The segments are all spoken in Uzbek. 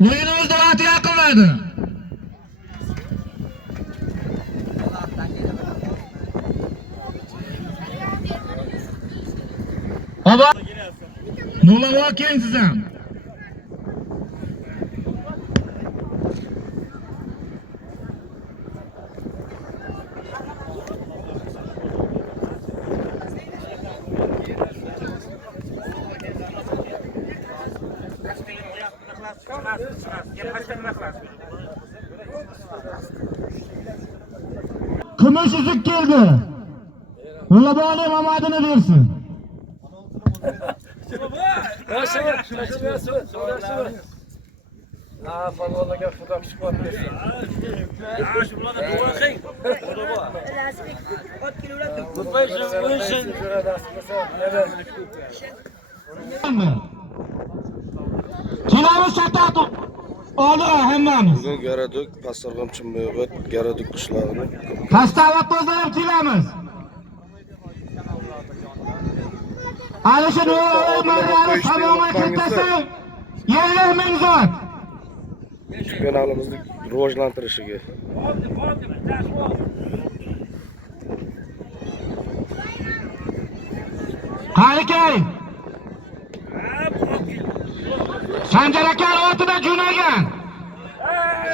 O'yinimizda vaqt yaqinladi. Baba, Nurlabo kelsiz ham. Kumush uzuk keldi. Nurlaboning omadini bersin. Falonlarga xudo shukr bersin. Kelamiz shatat oldi hammamiz. Bugun Garaduk, Pastarg'am Chimboyobod, Garaduk qishlog'ini Pastavot tozalab kelamiz. Alisher Nurlaboning tomonga ketsa 50 ming zot. kanalimizni rivojlantirishiga. Qalikay. Sanjar aka otidan jo'nagan.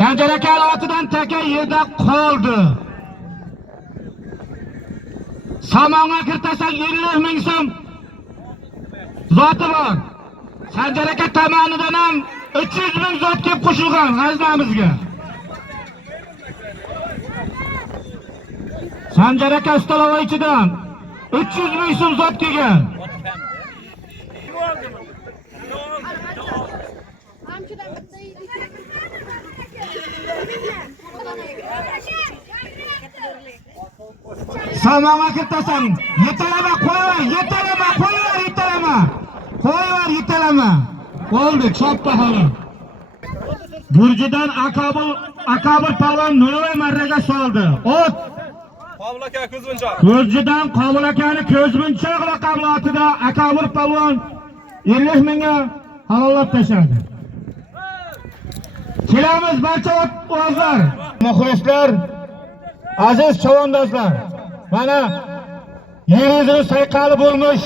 Sanjar aka otidan taka yerda qoldi. Samonga kirtasak 50 ming so'm zoti bor. Sanjar aka tomonidan ham 300 ming zot kelib qo'shilgan g'aznamizga. Sanjar aka Ustalovoychidan 300 ming so'm zot kelgan. Samonga kirtasan yetalama qo'yaver, yetalama. Bo'ldi, choppa hali. Burjidan Akabul palvon Nurvoy marraga soldi. Ot. Qabul aka ko'zmunchoq. Burjidan Qabul akani ko'zmunchoq laqabli otida Akabul palvon 50 mingga halollab tashladi. Kelamiz barcha o'zlar, muxlislar, aziz chavandozlar. Mana yeringizni sayqali bo'lmuş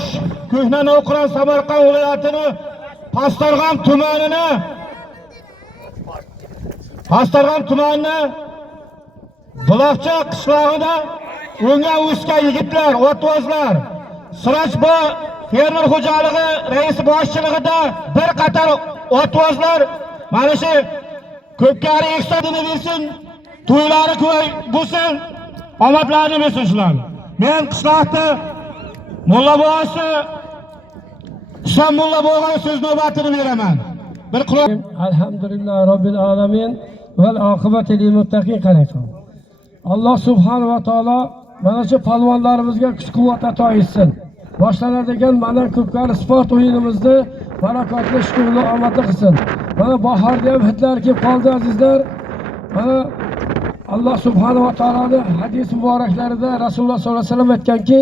Ko'hna No'qiron Samarqand viloyatini Pastarg'am tumanini Buloqcha qishlog'ida unga o'sgan yigitlar, o'tvozlar, Sirajbo fermer xo'jaligi raisi boshchiligida bir qator o'tvozlar mana shu ko'pkari iqtisodini bersin, to'ylari ko'y bo'lsin, omadlarini bersin shular. Men qishloqda Mullabosi Husan Mullaboga so'z navbatini beraman. Bir quloq. Alhamdulillah Robbil alamin val oqibati lil muttaqin qanaqam. Alloh subhanahu va taolo mana shu palvonlarimizga kuch-quvvat ato etsin. Boshlanadigan mana ko'pkari sport o'yinimizni barakotli, shukrli, omadli qilsin. Mana bahorda ham hitlar kelib qoldi azizlar. Mana Alloh subhanahu va taoloning hadis muboraklarida Rasululloh sollallohu alayhi vasallam aytganki,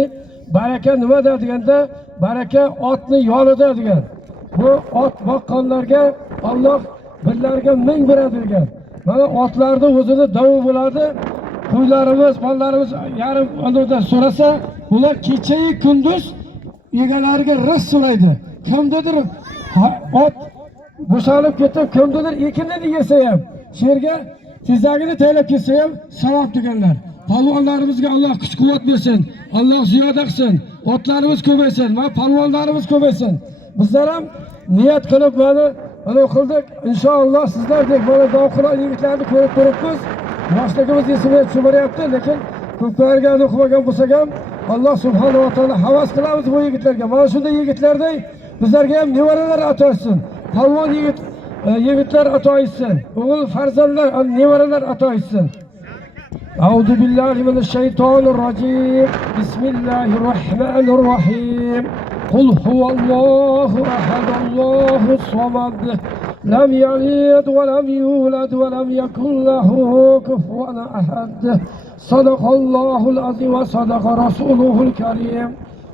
baraka nima deganda, baraka otni yonida degan. Bu ot boqqanlarga Alloh birlarga ming beradi degan. Mana otlarning o'zida davu bo'ladi. Qo'ylarimiz, bollarimiz yarim oldida so'rasa, ular kecha-yu kunduz egalariga rizq so'raydi. Kimdadir ot bo'shalib ketib, kimdadir ekinni yesa ham, sherga tezagini taylab ketsa ham savob deganlar. Palvonlarimizga Alloh kuch-quvvat bersin. Alloh ziyoda qilsin. Otlarimiz ko'paysin va palvonlarimiz ko'paysin. Bizlar ham niyat qilib mana qildik. Inshaalloh sizlardek mana do'qura yigitlarni ko'rib turibmiz. Yoshligimiz esimga tushiryapti, lekin ko'plarga o'qimagan bo'lsak ham Alloh subhanahu va taolo havas qilamiz bu yigitlarga. Mana shunday yigitlarday bizlarga ham nevaralar ato etsin. Palvon yigitlar ato etsin. O'g'il farzandlar, nevaralar ato etsin. A'udhu billahi minash shaytonir rojim. Bismillahir rohmanir rohim. Qul huvallohu ahad, Allohus samad. Lam yalid va lam yulad va lam yakul lahu kufuwan ahad. Sadaqallohul azim va sadaqa rasuluhul karim.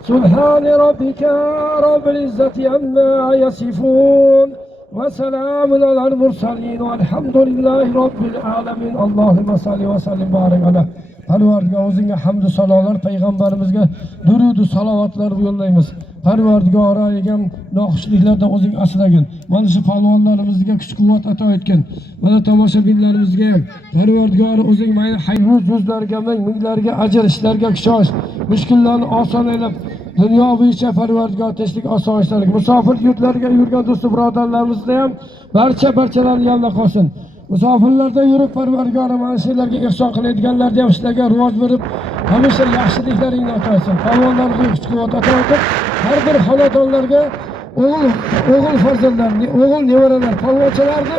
Subhan rabbika rabbil izzati amma yasifun. وسلام على المرسلين والحمد لله رب العالمين. اللهم صل وسلم وبارك على Parvardigor o'zingga hamd sanolar, payg'ambarimizga durud va salovatlar yo'llaymiz. Parvardigor egam noxushliklardan o'zing asragin. Mana shu palvonlarimizga kuch-quvvat ato etgin. Mana tomoshabinlarimizga ham Parvardigor o'zing mayli hayr yuzlarga, minglarga ajr ishlarga kushosh, mushkullarni oson aylab dunyo bo'yicha Parvardigor tinchlik osoyishtalik, musofir yurtlarga yurgan do'st birodarlarimizda ham barchalarni yalda qolsin. Musofirlarda yurib Parvardigorim mana shularga ihson qiladiganlarga ham ishlarga rivoj berib, hamisha yaxshiliklaringni atasin. Palvonlarga kuch-quvvat ato etib, har bir xonadonlarga o'g'il farzandlarni, o'g'il nevaralar, palvonchalarni,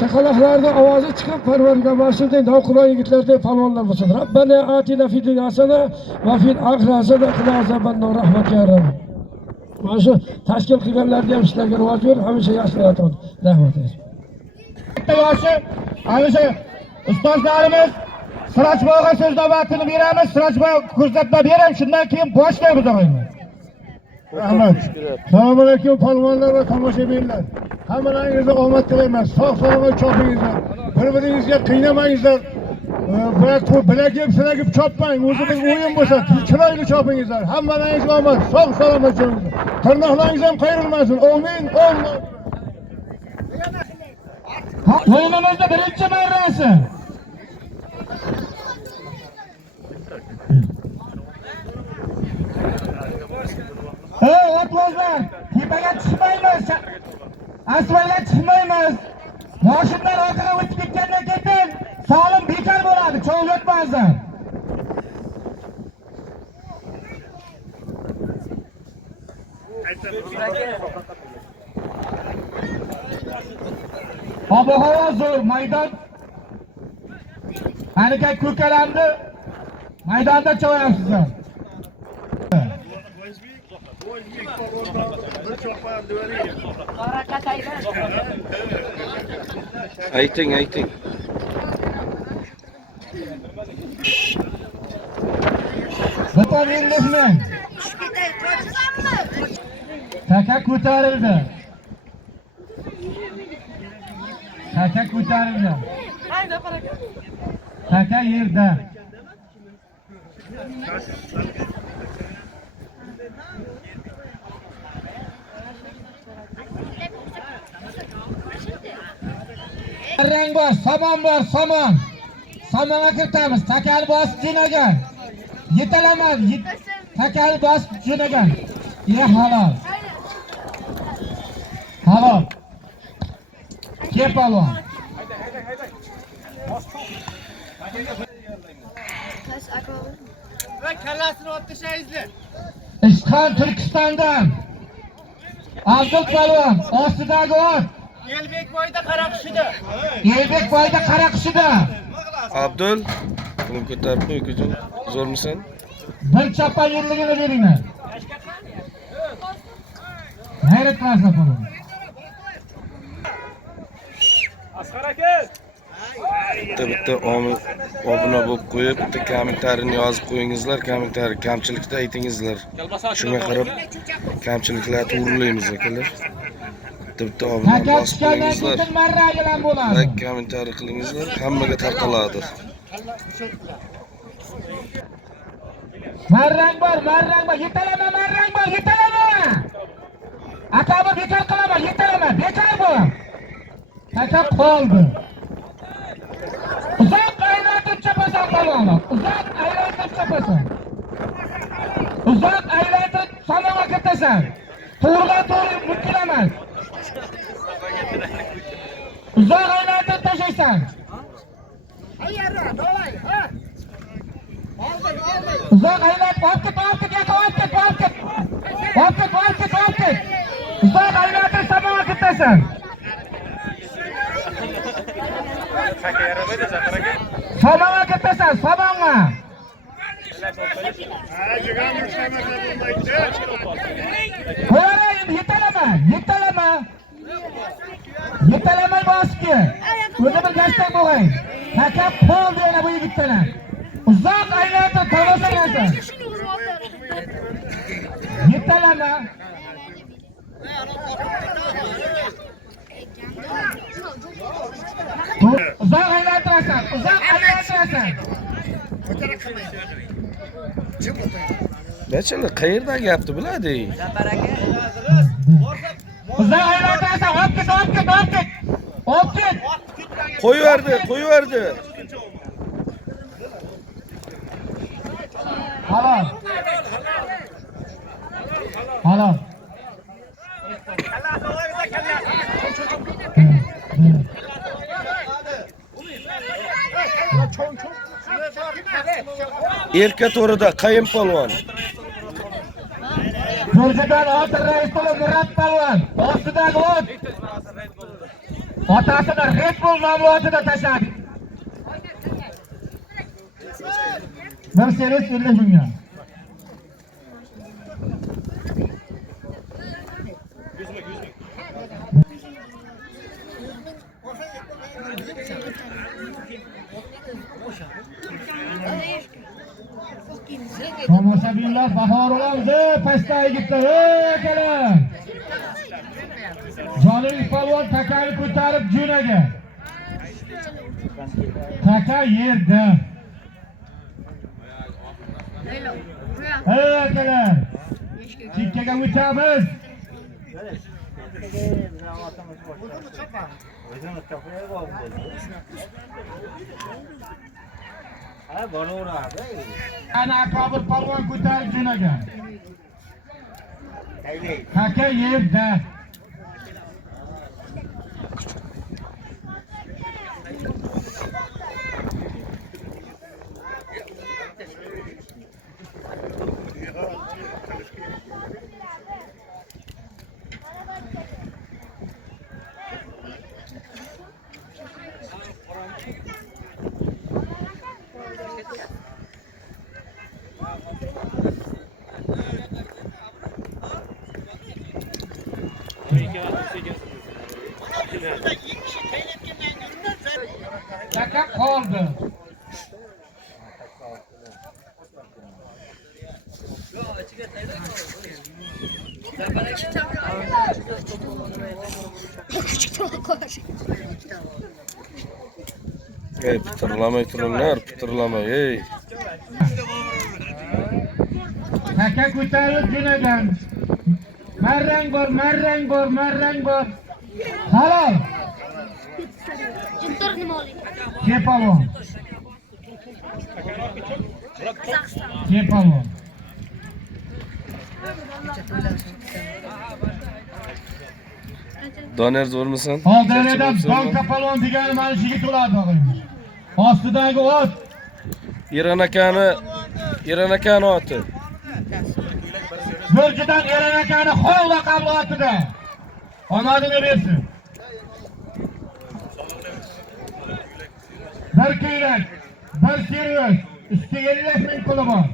chaqaloqlarni ovozi chiqib Parvardigor mana shunday navqiron yigitlarda palvonlar bo'lsin. Robbana atina fid dunya hasana va fil oxirati hasana va qina azobannar rahmatika ya Robb. Mana shu tashkil qilganlarga ham ishlarga rivoj berib, hamisha yaxshilik ato etsin. Rahmat. yoshi ana shu ustozlarimiz Sirojboyga so'z navbatini beramiz. Sirojboy ko'rsatma berib, shundan keyin boshlaymiz o'yinni. Rahmat. Assalomu alaykum palvonlar va tomoshabinlar. Hammalaringizga omad tilayman. Sog'-salomat chopingizlar. Bir-biringizga qiynamangizlar. Bilagib, silagib chopmang. O'zingiz o'yin bo'lsa, chiroyli chopingizlar. Hammalaringizga omad, sog'-salomat bo'linglar. Tirnoqlaringiz ham qayrilmasin. Amin. Alloh. O'yinimizda birinchi marrasi. O'tmazlar, tepaga chiqmaymiz. Asfaltga chiqmaymiz. Mashinalar orqaga o'tib ketgandan keyin solim bekor bo'ladi, cho'g' o'tmazlar. Ob-havo zo'r, maydon. Harakat ko'kalandi. Maydonda cho'yapsizlar. Ayting. Bitta bildingizmi? Taka ko'tarildi. Taka ko'tarildi. Taka yerda. Rang bor, somon bor, somon. Somonga kiritamiz. Takal bosib jo'nagan. Yetalaman. Takal bosib jo'nagan. Halol. Halol. Kepalon. Va kallasini olib tashlaysizlar. Ishxon Turkistondan. Abdul Palvon, ostidagi ot. Elbekboyda Qaraqishida. Elbekboyda Qaraqishida. Abdul, buni ko'tarib qo'y, kuzum. Zo'rmisan? Bir chappa yerligini beringlar. Hayrat qilasizlar palvon. Asqar aka. Bitta obuna bo'lib qo'yib, bitta kommentariyni yozib qo'yingizlar, kommentariy kamchilikda aytingizlar. Shunga qarab kamchiliklarni to'g'rilaymiz akalar. Bitta obuna bosib qo'yingizlar. Like, kommentariy qilingizlar, hammaga tarqaladi. Marrang bor, yetalama, marrang bor, yetalama. Akaba bekor qilaman, yetalama, bekor bo'l. Taka qoldi. Uzoq aylantirib chapasan palvonlar. Uzoq aylantirib chapasan. Uzoq aylantirib somonga kirtasan. To'g'ri mumkin emas. Uzoq aylantirib tashlaysan. Uzoq aylantirib olib ket. Uzoq aylantirib somonga kirtasan. Somonga kirtasan, somonga. Qo'ying, yetalama. Yetalamay bosibki. O'zi bir gashtak bo'lg'ay. Takab qoldi yana bu yigitlar. Uzoq aylantirib tavasasan. Yetalama. Uzoq aylantirasan, uzoq aylantirasan. Bechalar qayerda gapni biladi? Uzoq aylantirasan, olib ket, olib ket, olib ket. Olib ket. Qo'yverdi, qo'yverdi. Halol. Halol. Erka to'rida Qayim polvon. Gurjidan Otir Raisuli Murat polvon. Ostidagi ot. Otasini Red Bull nomli otida tashladi. Bir seris 50 mingga. Tomoshabinlar bahor olamiz, pastda yigitlar, akalar. Joningiz polvon takani ko'tarib jo'naga. Taka yerda. Akalar. Chekkaga o'tamiz. Ana Akobir polvon ko'tarib jo'naga. Taka yerda. Taka qoldi. Ey pitirlamay turinglar, pitirlamay ey. Taka ko'tarib jo'nagan. Marrang bor, marrang bor, marrang bor. Halol. Kepalon. Kepalon. Doner zo'rmisan? Oldaradan banka palon degani mana shu yigit bo'ladi. Ostidagi ot. Iran akani oti. Gurjidan Eren akani Xon laqabli otida. Omadini bersin. Bir kuyrak, bir servis, ustiga 50 ming puli bor.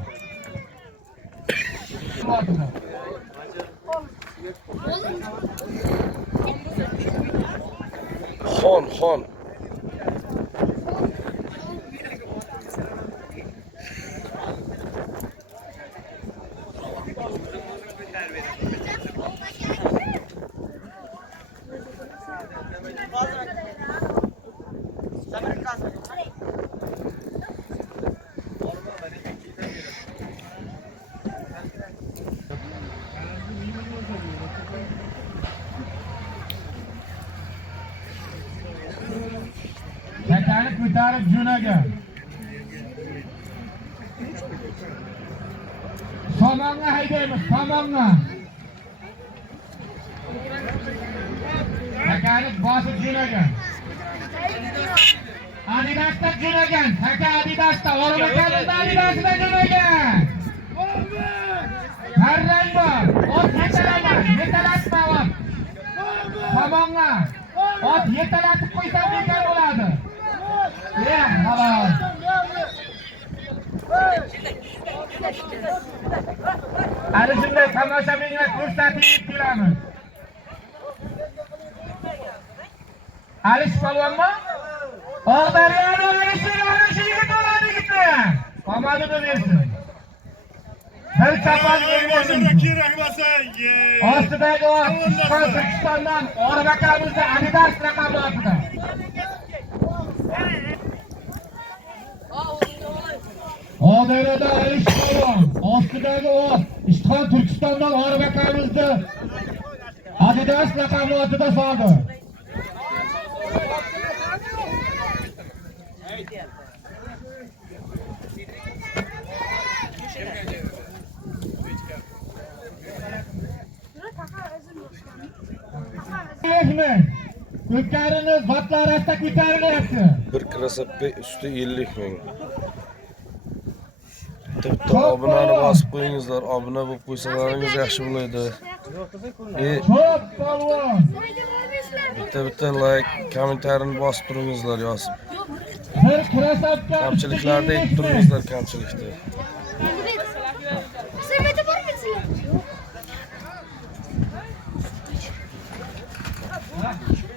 Xon. Takani ko'tarib jo'nagan. Somonga haydaymiz, somonga. Takani bosib jo'nagan. Adidasda jo'nagan. Taka Adidasda, Orolbo'da Adidasda jo'nagan. Harrang bor. Ot yetalatma ot. Somonga. Ot yetalatib qo'ysa bekor bo'ladi. Halol. Ana shunday tomoshabinlar ko'rsatib kelamiz. Alish polvonmi? Oqdaryoni ana shu yigit oladi yigitlar. Omadini bersin. Bir çapan 20 ming. Ostidagi ot Ishxon Turkistondan Orif akamizni Adidas raqamli otida. Odirada Ishxon, ostidagi ot Ishxon Turkistondan Orif akamizni Adidas raqamli otida soldi. Ko'klarimiz vatlar orasida ko'tarilyapti. Bir krasapka üstü 50 ming. Bitta obunani bosib qo'yingizlar, obuna bo'lib qo'ysalaringiz yaxshi bo'ladi. Ko'p polvon. Bitta like, kommentarni bosib turingizlar, yozib. Bir krasapka. Kamchiliklarda aytib turingizlar, kamchilikda.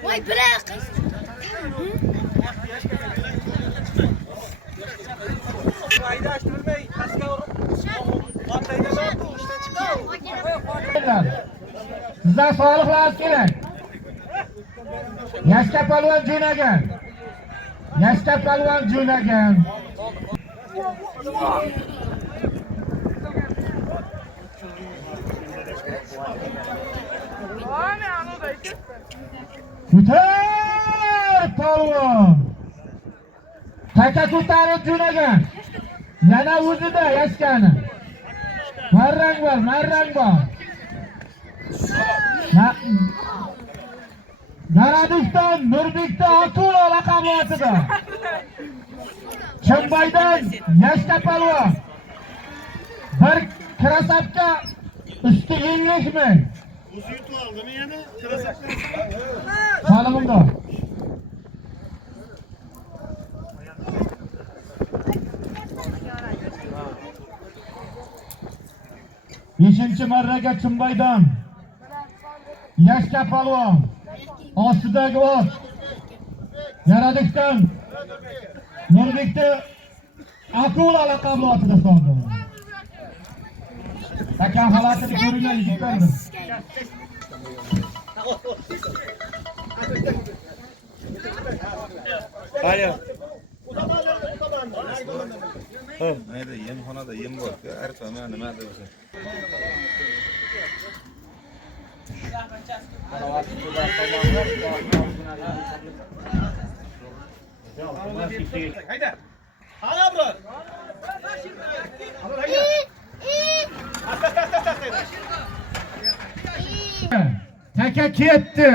Voy bırak. Sizlar sog'liqlaringiz kerak. Yashka polvon jo'nagan. Yashka polvon jo'nagan. Ko'tar polvon. Taka ko'tarib jo'nagan. Yana o'zida yashkani. Marrang bor. Garadiston Nurbekda Akula raqamli otida. Chimbaydan Yashka polvon. Bir krasapka üstü 50 ming. O'zi yutib oldimi yana? Krasapka. Salimda. Beshinchi marraga Chimbaydan Yashka polvon. Ostidagi ot Garadiston Nurbekda Akula raqamli otida soldi. Akan holatini ko'ringlar yigitlar. Alo. Mayda yemxonada yem bor. Arif mana nima deyapti? Hayda. Hala bro. Taka ketdi.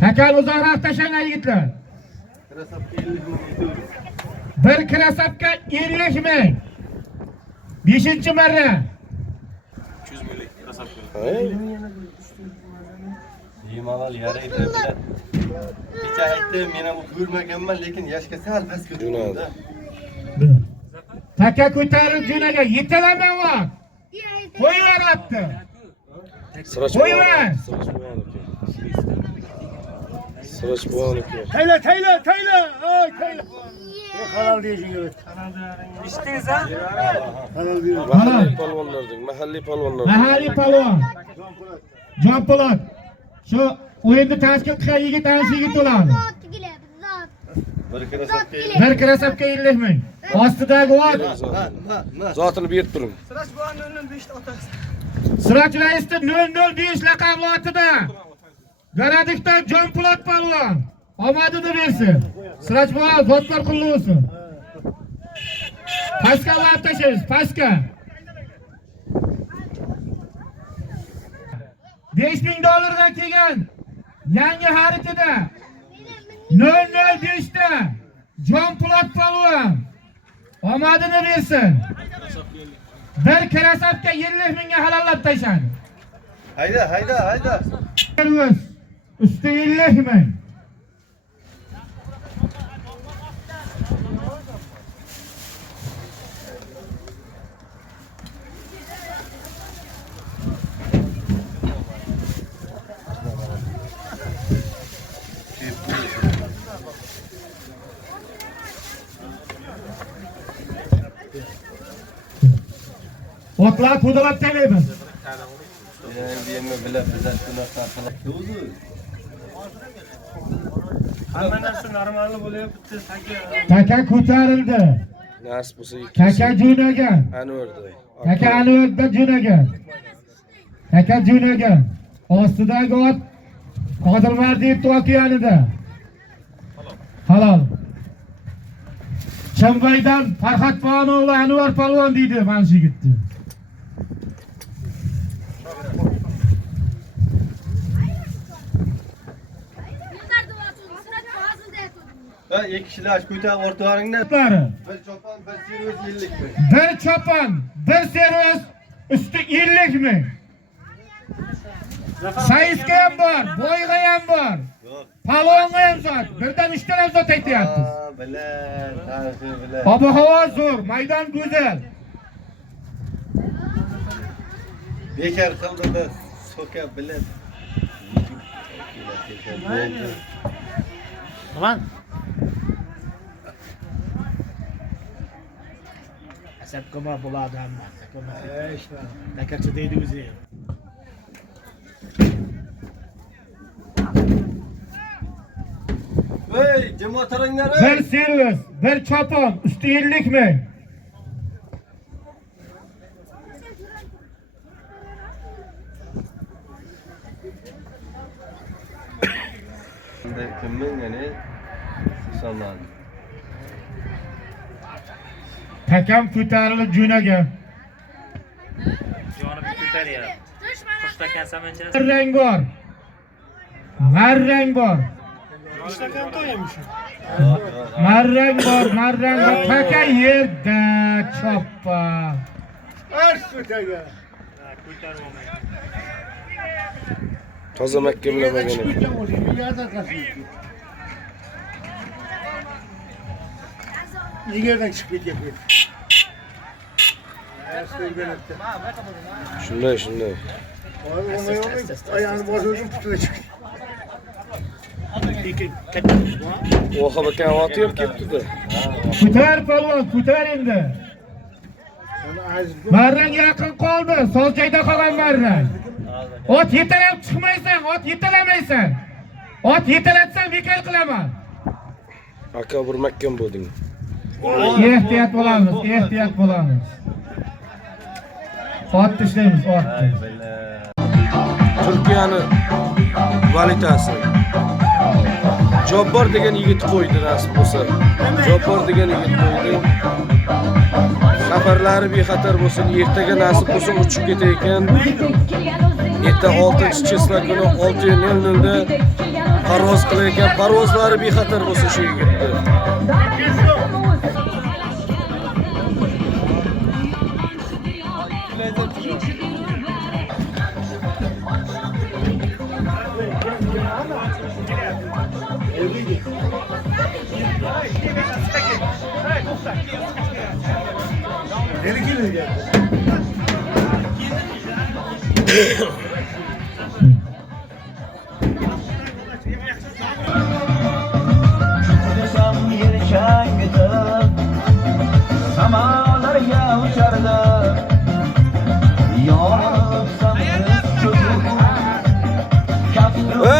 Takani uzoqroq tashlang yigitlar. Bir krasapka 50 ming. 5-chi marra. 200 minglik krasapka. Yemalal yaraydi bilan. Kecha aytdim, meni bu ko'rmaganman, lekin yashga sal past ko'rdim-da. Taka ko'tarib jo'nagan yetalaman vaqt. Qo'yaveradi. Qo'yaver. Sıraj buaniki. Tayla. Ay tayla. Halal diyeceğim. İçtiniz ha? Halal diyor. Mahalliy polvonlar. Mahalliy polvon. Jon Po'lat. Shu o'yinni tashkil qilgan yigit ana shu yigit bo'ladi. Bir krasapka 50 ming. Ostidagi ot. Zotini berib turing. Sıraç bu an önünün 5'te otağız. Siraj raisda 005 raqamli otida. Garadikdan Jon Po'lat polvon. Omadini bersin. Siraj bo'ladi, zotlar qulluq bo'lsin. Pastga olib tashlaymiz, pastga. $5000 kelgan yangi xaritida 005 da Jon Po'lat polvon. Omadini bersin. Bir krasapka 50 mingga halallab tashladi. Hayda. Üstü 50 ming. Otlar pudalab talaymiz. Yemi bilib bizlar shunaqa qilib. Hamma narsa normal bo'lyapti, Taka ko'tarildi. Nasib bo'lsa Taka jo'nagan. Anvarda. Taka Anvarda jo'nagan. Taka jo'nagan. Ostidagi ot Qodirmardiyev to'qiyanida. Halol. Chambaydan Farhod Fono'g'li Anvar polvon deydi mana shu yigitni. Ha, ikki kishilar ko'tar o'rtalaringdan. Bir chopan, bir servis 50 ming. Bir chopan, bir servis üstü 50 ming. Sayıska ham bor, bo'yga ham bor. Palvonga ham zot, birdan 3 ta ham zot aytyapmiz. Bilan, tarifi bilan. Ob-havo zo'r, maydon go'zal. Bekar qildida so'ka bilan. Aman. Asabkoma bo'ladi hamma. Takachi deydi o'zi. Hey, jamoatlaringlar. Bir servis, bir chopan, üstü 50 ming. Kimning yani? Sonlan. Takam ko'tarilib jo'nagan. Yonib ko'taryapti. Qushtakan samancha. Rang bor. Marrang bor. Qushtakan to'yamish. Marrang bor, marrang bor. Taka yerda choppa. Ko'taga. Toza Makka bilan bagani. Yerdan chiqib ketyapti. Shunday. Ayağını bozuldu tutula çıktı. Oha bakan oti ham ketdi-da. Ko'tar polvon, ko'tar endi. Marrang yaqin qoldi, so'l joyda qolgan marrang. Ot yetalab chiqmaysan, ot yetalamaysan. Ot yetalatsan bekor qilaman. Aka bir makkan bo'lding. Ehtiyot bo'lamiz. Ot tishlaymiz, otni. Turkiyani valyutasi. Jobbor degan yigit qo'ydi nasib bo'lsa. Jobbor degan yigit qo'ydi. Safarlari bexatar bo'lsin, ertaga nasib bo'lsa uchib ketayotgan. Erta 6-chesla kuni 6:00 da parvoz qilayotgan. Parvozlari bexatar bo'lsin shu yigitni.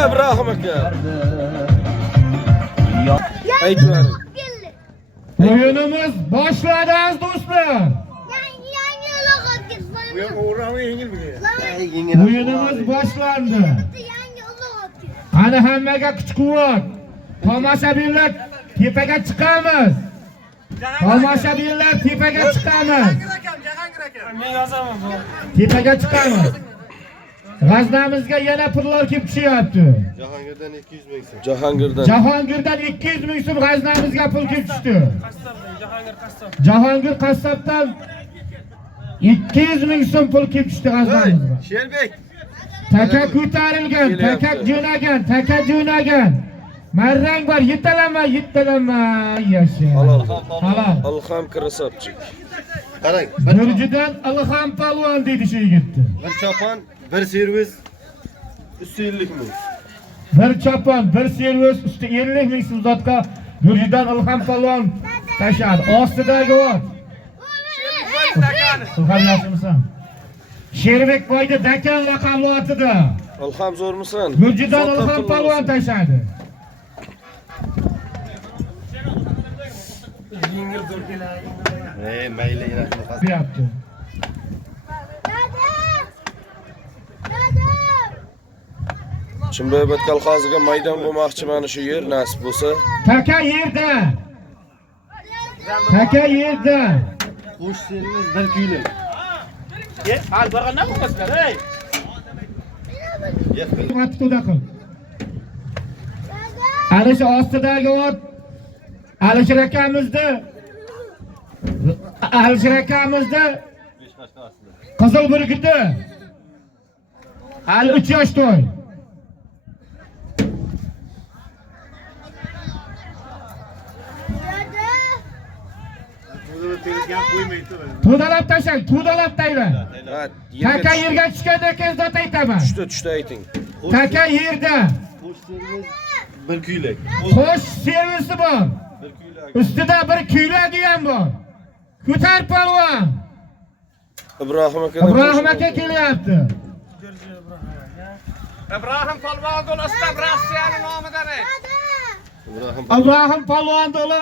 Ibrahim aka. Aytlar. O'yinimiz boshlandi aziz do'stlar. O'yinimiz boshlandi. Qani hammaga kuch-quvvat. Tomoshabinlar tepaga chiqamiz. Tomoshabinlar tepaga chiqamiz. Men yozaman bu. Tepaga chiqamiz. G'aznamizga yana pullar kelib tushyapti. Jahongirdan 200 ming so'm. Jahongirdan 200 ming so'm g'aznamizga pul kelib tushdi. Jahongir qassobdan 200 ming so'm pul kelib tushdi g'aznamizga. Sherbek. Taka ko'tarilgan, taka jo'nagan. Marrang bor, yetalama, yasha. Halol. Halol. Alham krasavchik. Qarang, Nurjidan Alham polvon deydi shu yigitni. bir chopan, bir servis 350 ming. Bir chopan, bir servis usti 50 ming so'm zotga Nurjidan Alham polvon tashadi. Ostidagi ot. Sulxan yaxshimisan? Sherbekboyda Dakan raqamli otida. Ilhom zo'rmisan? Gurjidan Ilhom palvon tashladi. Mayli yana. Yaptı. Chimboyobod kolxoziga maydon bo'lmoqchiman shu yer nasib bo'lsa. Taka yerda. Taka yerda. Qo'sh servis bir kuylik. Hal borganda o'qasizlar, ey. Ot to'da qil. Alish ostidagi ot. Alish akamizda. Alish akamizda. Qizil burgutda. Hali 3 yosh to'y. To'dalab tashlang, to'dalab taylan. Taka yerga tushganda kezdot aytaman. Tushda ayting. Taka yerda. Qo'sh servis bir kuylik. Xo'sh servisi bor. Ustida bir kuylagi ham bor. Ko'tar palvon. Ibrohim aka. Ibrohim aka kelyapti. Ibrohim polvon do'stim Rossiyaning nomidan. Ibrohim palvon do'li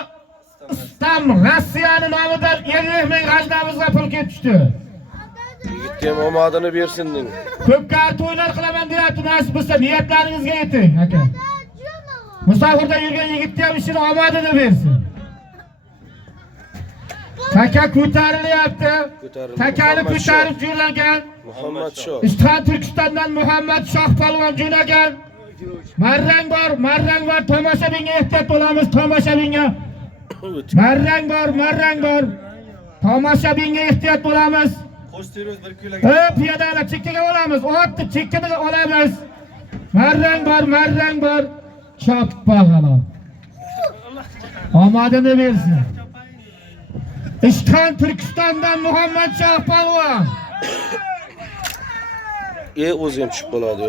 Ustam Rossiyaning nomidan 50 ming g'ajdamizga pul ketdi. Yigitga ham omadini bersin deng. Ko'p to'ylar qilaman deyapti, nasib bo'lsa niyatlaringizga yeting aka. Musofirda yurgan yigitga ham ishini omadini bersin. Taka ko'tarilyapti. Takani ko'tarib jo'nagan Muhammad Shoh. Ishtihon Turkistondan Muhammad Shoh palvon jo'nagan. Marrang bor, tomoshabinga ehtiyot bo'lamiz, tomoshabinga. Marrang bor. Tomoshabinga ehtiyot bo'lamiz. Qo'sh servis bir kuylik. Piyodalar chekkaga olamiz, otni chekkaga olamiz. Marrang bor. Choppa-g'alon. Omadini bersin. Ishtihon Turkistondan Muhammad Shoh palvon. O'zi ham tushib qoladi.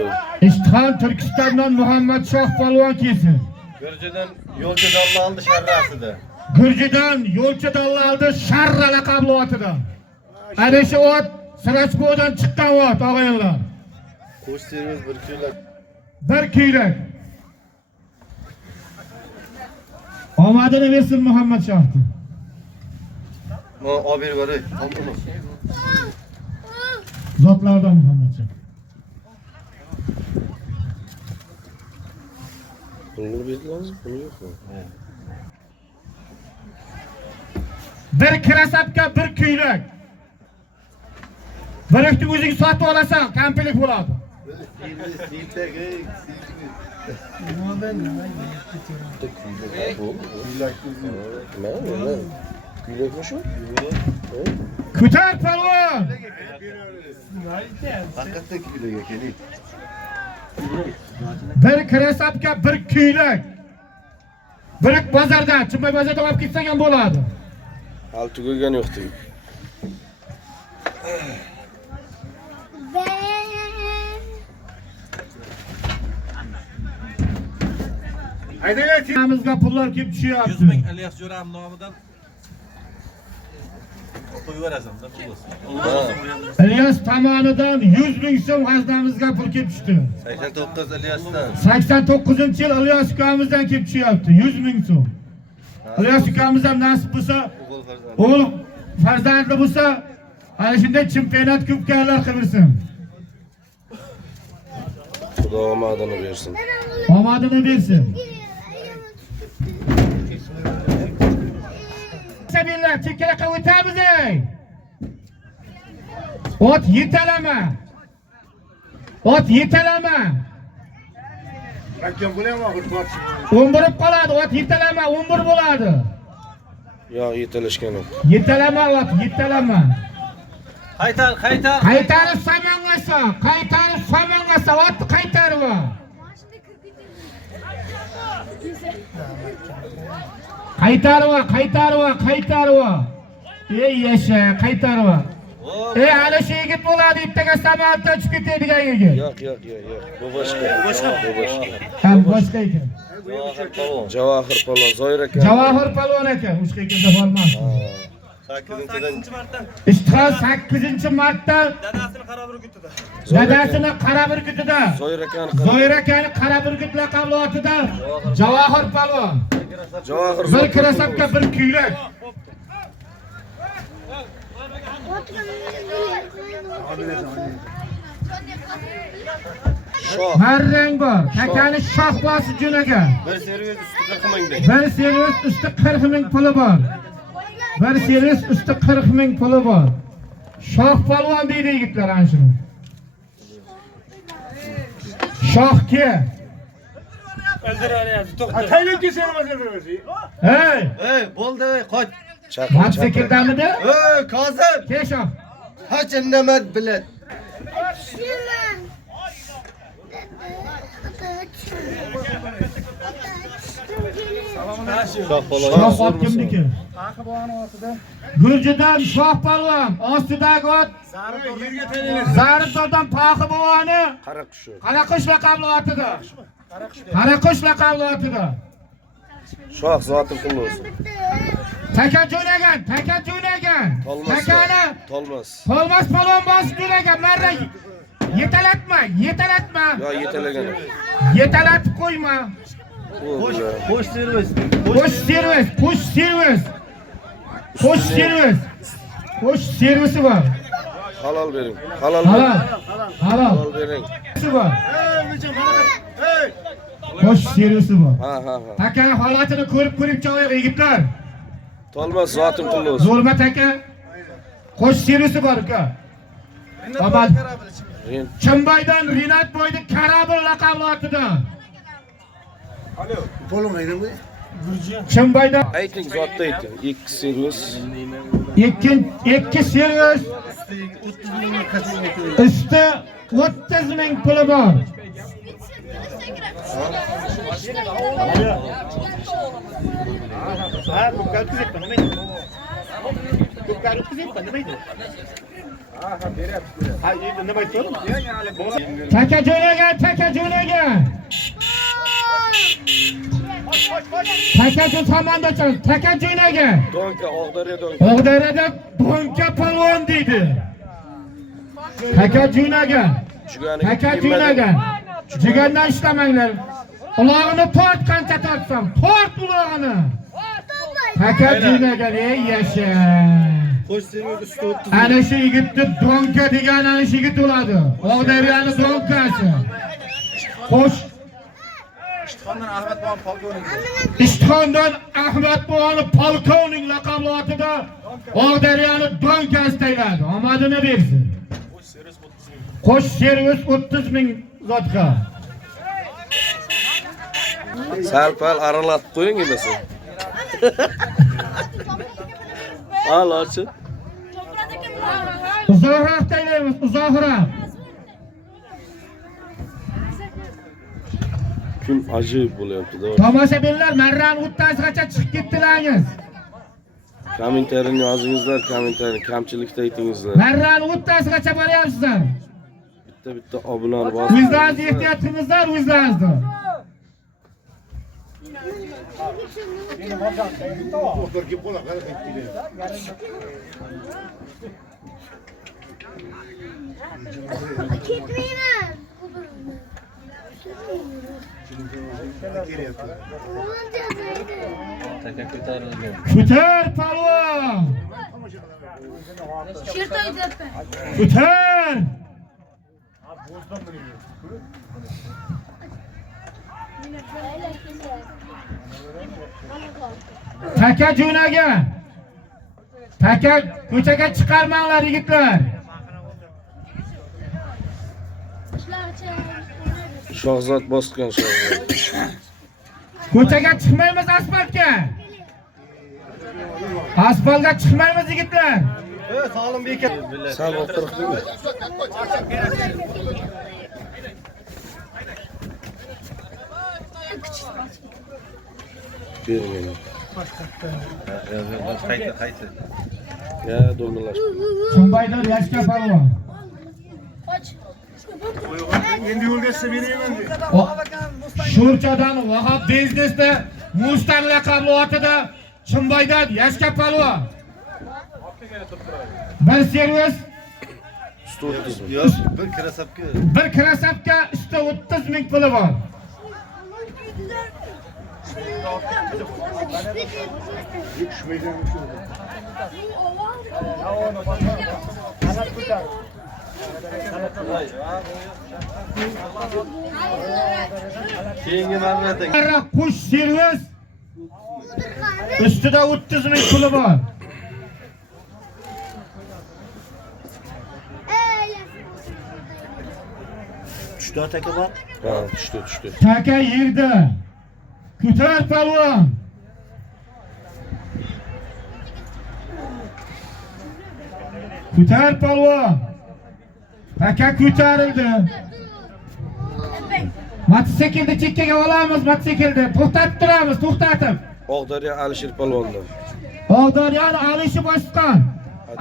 Ishtihon Turkistondan Muhammad Shoh palvon kelsin. Gurjidan yo'lchi dolla oldi sharrasida. Gurjidan yo'lchi dolla oldi sharra laqabli otida. Ana shu ot Sirachbo'dan chiqqan ot, og'aylar. Qo'sh servis bir kuylik. Bir kuylak. Omadini bersin Muhammad Shohni. Ma obir beray. Zotlardan Muhammad Shoh. Bunu bildiğiniz bunu yok mu? Bir kirasapka bir kuylak. Birikni o'zing sotib olasan, kampilik bo'ladi. Küylek şu? Ko'tar palvon. Haqiqatda kuylik ekan. Bir kirasapka bir kuylak. Birik bozordan, Chimboy bozordan olib ketsang ham bo'ladi. Hal tugagan yo'q deydi. Haydayamizga pullar kelib tushyapti. 100 ming Ilyos Jo'ram nomidan qo'yaverasan, pul bo'lsin. İlyas tomonidan 100 ming so'm g'aznamizga pul kelib tushdi. 89 Ilyosdan. 89-yil Ilyos ukamizdan kelib tushyapti. 100 ming so'm. Ilyos ukamiz ham nasib bo'lsa, o'g'il farzandli bo'lsa, ana shunday chempionat kubkalar qilsin. Xudo omadini bersin. Omadini bersin. Sabirlar, chekkaga o'tamiz ey. Ot yetalama. Rakam bo'laymi, xudbot. 11 qoladi, ot yetalama, 11 bo'ladi. Yo, yetalashgan yo'q. Yetalama ot, yetalama. Qaytar. Qaytarib samongasa, otni qaytarib. Qaytarib. Ey yasha, qaytarib. Ana shu yigit bo'ladi, ertaga samoatdan tushib ketadigan yigit. Yo'q. Bu boshqa. Ham boshqa ekan. Javohir Palvon, Zoir aka. Javohir palvon aka, o'shqa ekan deb olmas. 8-dan İstihar 8 martda Dadasini qara bir gutida. dadasini Qaraburgutida Zoir akani Qaraburgut laqabli otida Javohir palvon. Javohir Bir krasavka bir kuylak. Shoh. Marrang bor. Takani shoh bosi jo'naga. bir servis usti 40 mingdek. Bir servis usti 40 ming puli bor. Bir servis usti 40 ming puli bor. Shoh palvon deydi yigitlar ana shuni. Shohki. Taylik kesene mazalası. Hey! Ey, bo'ldi, qoch. Motosikldamidi? Ey, Kozim. Kel shoh. Hech indamat bilet. Shoh ot kimniki? Gurjidan shoh palvon, ostidagi ot Zaribdordan Paxi bovoni Qaraqushi. Qaraqush laqabli otida. Qaraqush laqabli otida. Shoh zotim qulli bo'lsin. Taka jo'nagan. Takani Tolmas. Tolmas palvon bosib jo'nagan. Marra yetalatma. Yo yetalagan. Yetalatib qo'yma. Qo'sh servis. Qo'sh servisi bor. Halol bering. Halol. Halol bering. Bor. Qo'sh servisi bor. Ha. Takani holatini ko'rib cho'ying yigitlar. Tolmas zotim qulli bo'lsin. Zo'rma taka. Qo'sh servisi bor uka. Baba Chimbaydan Rinat boyni Karabul laqabli otida. Chimbaydan Ayting zotda ayting. 2 servis. ikki servis usti 30 ming puli bor. Taka jo'nagan. Taka tomonda chiq. Taka jo'nagan. Donka Og'daryo donka. Og'daryoda donka palvon deydi. Taka jo'nagan. Jigandan ishlamanglar. Ulog'ini tort qancha tortsam, tort ulog'ini. Taka jo'nagan ey yasha. Qo'sh servis usti 30. Ana shu yigitni donka degan ana shu yigit bo'ladi. Og'daryoning donkasi. Xo'sh. Ishtixondan Ahmad bog'oni polkovnik laqabli otida Og'daryoning donkasi tayiladi. Omadini bersin. Qo'sh servis 30 ming zotga. Sal-pal aralatib qo'ying emasa. Alochi. Uzoqroq taylaymiz, uzoqroq. Kun ajoyib bo'lyapti-da. Tomoshabinlar marrani o'ttasigacha chiqib ketdilaringiz. Kommentariyani yozingizlar, kommentariyani kamchilikda aytingizlar. Marrani o'ttasigacha boryapsizlar. Bitta obunani bosing. O'zlaringizni ehtiyot qilingizlar, o'zlaringizni. Ko'tar palvon. Ko'tar. Taka jo'nagan. Taka ko'chaga chiqarmanglar yigitlar. Shohzod bosgan shohzod. Ko'chaga chiqmaymiz asfaltga. Asfaltga chiqmaymiz yigitlar. Solim beka. Sal o'qtiribdimi? Bering. Qayta. Ya, do'nglash. Chimbaydan Yashka palvon. Endi yo'lga chiqib beraman. Sho'rchadan Vahob biznesda Mustaq laqabli otida Chimbaydan Yashka palvon. Bir servis, Usta 30 ming. Yo'q, bir krasavka. bir krasavka usti 30 ming puli bor. Keyingi marrada Qarra qush servis ustida 30 ming puli bor. Tushdi aka bor. Ha, tushdi. Taka yerda. Ko'tar palvon. Ko'tar palvon. Taka ko'tarildi. Mototsiklni chekkaga olamiz, mototsiklni. To'xtatib turamiz, to'xtatib. Og'daryo Alisher polvondan. Og'daryoni Alisher boshqon.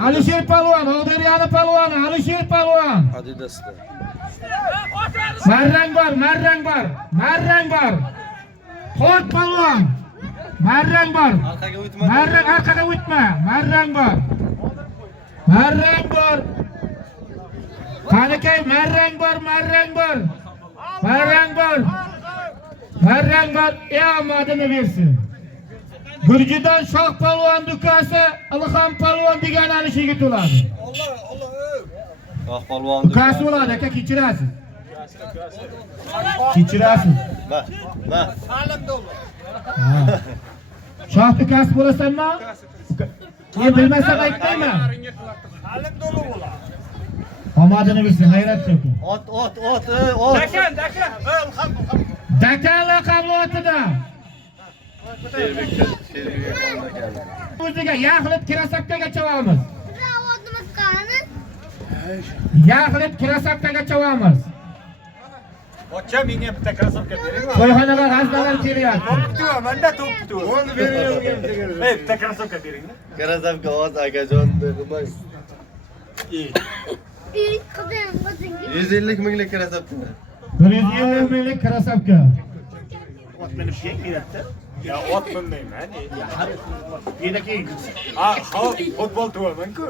Alisher palvon, Og'daryoni palvoni, Alisher palvon. Adidasda. Marrang bor. Qo'rt palvon. Marrang bor. orqaga o'tma. Marrang orqaga o'tma. Marrang bor. Qanakay marrang bor. Omadini bersin. Gurjidon Shoh palvon dukasi Ilhom palvon degan alishiga to'ladi. Shoh polvon. Dukasi bo'ladi, aka kechirasiz. Kechirasiz. Ma. Shoh dukasi bo'lasanmi? Men bilmasam aytmayman. Omadini bersin, g'ayrat yo'q. Ot. Dakan. Dakan laqabli otida. O'ziga yaxlit krasavkaga chavamiz. Yaxlit krasavkaga chavamiz. Ocha menga bitta krasavka beringmi? To'yxonaga g'azdalar kelyapti. Manda to'ptu. O'ni bering. Bitta krasavka beringmi? Krasavka oz akajon nima? 150 minglik krasavka. 150 minglik krasavka. Ot minib kelmayapti. Ya ot minmayman. Meniki futbol to'yman-ku.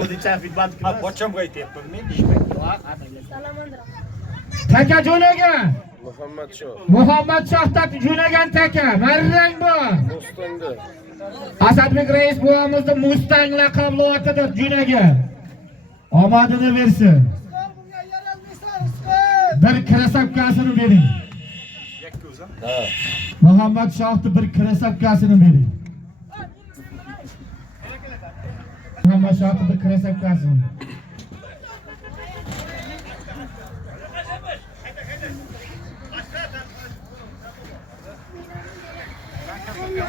O'zicha futbol. Pocham qaytyapman men ishlayman. Taka jo'nagan. Muhammad Shoh. Shohdan jo'nagan taka. Marrang bor. Mustangda. Asadbek rais buvamizning Mustang laqabli otida jo'nagan. Omadini bersin. Bir krasavkasini bering. Muhammad Shohning bir krasavkasini bering. Muhammad Shohning bir krasavkasini.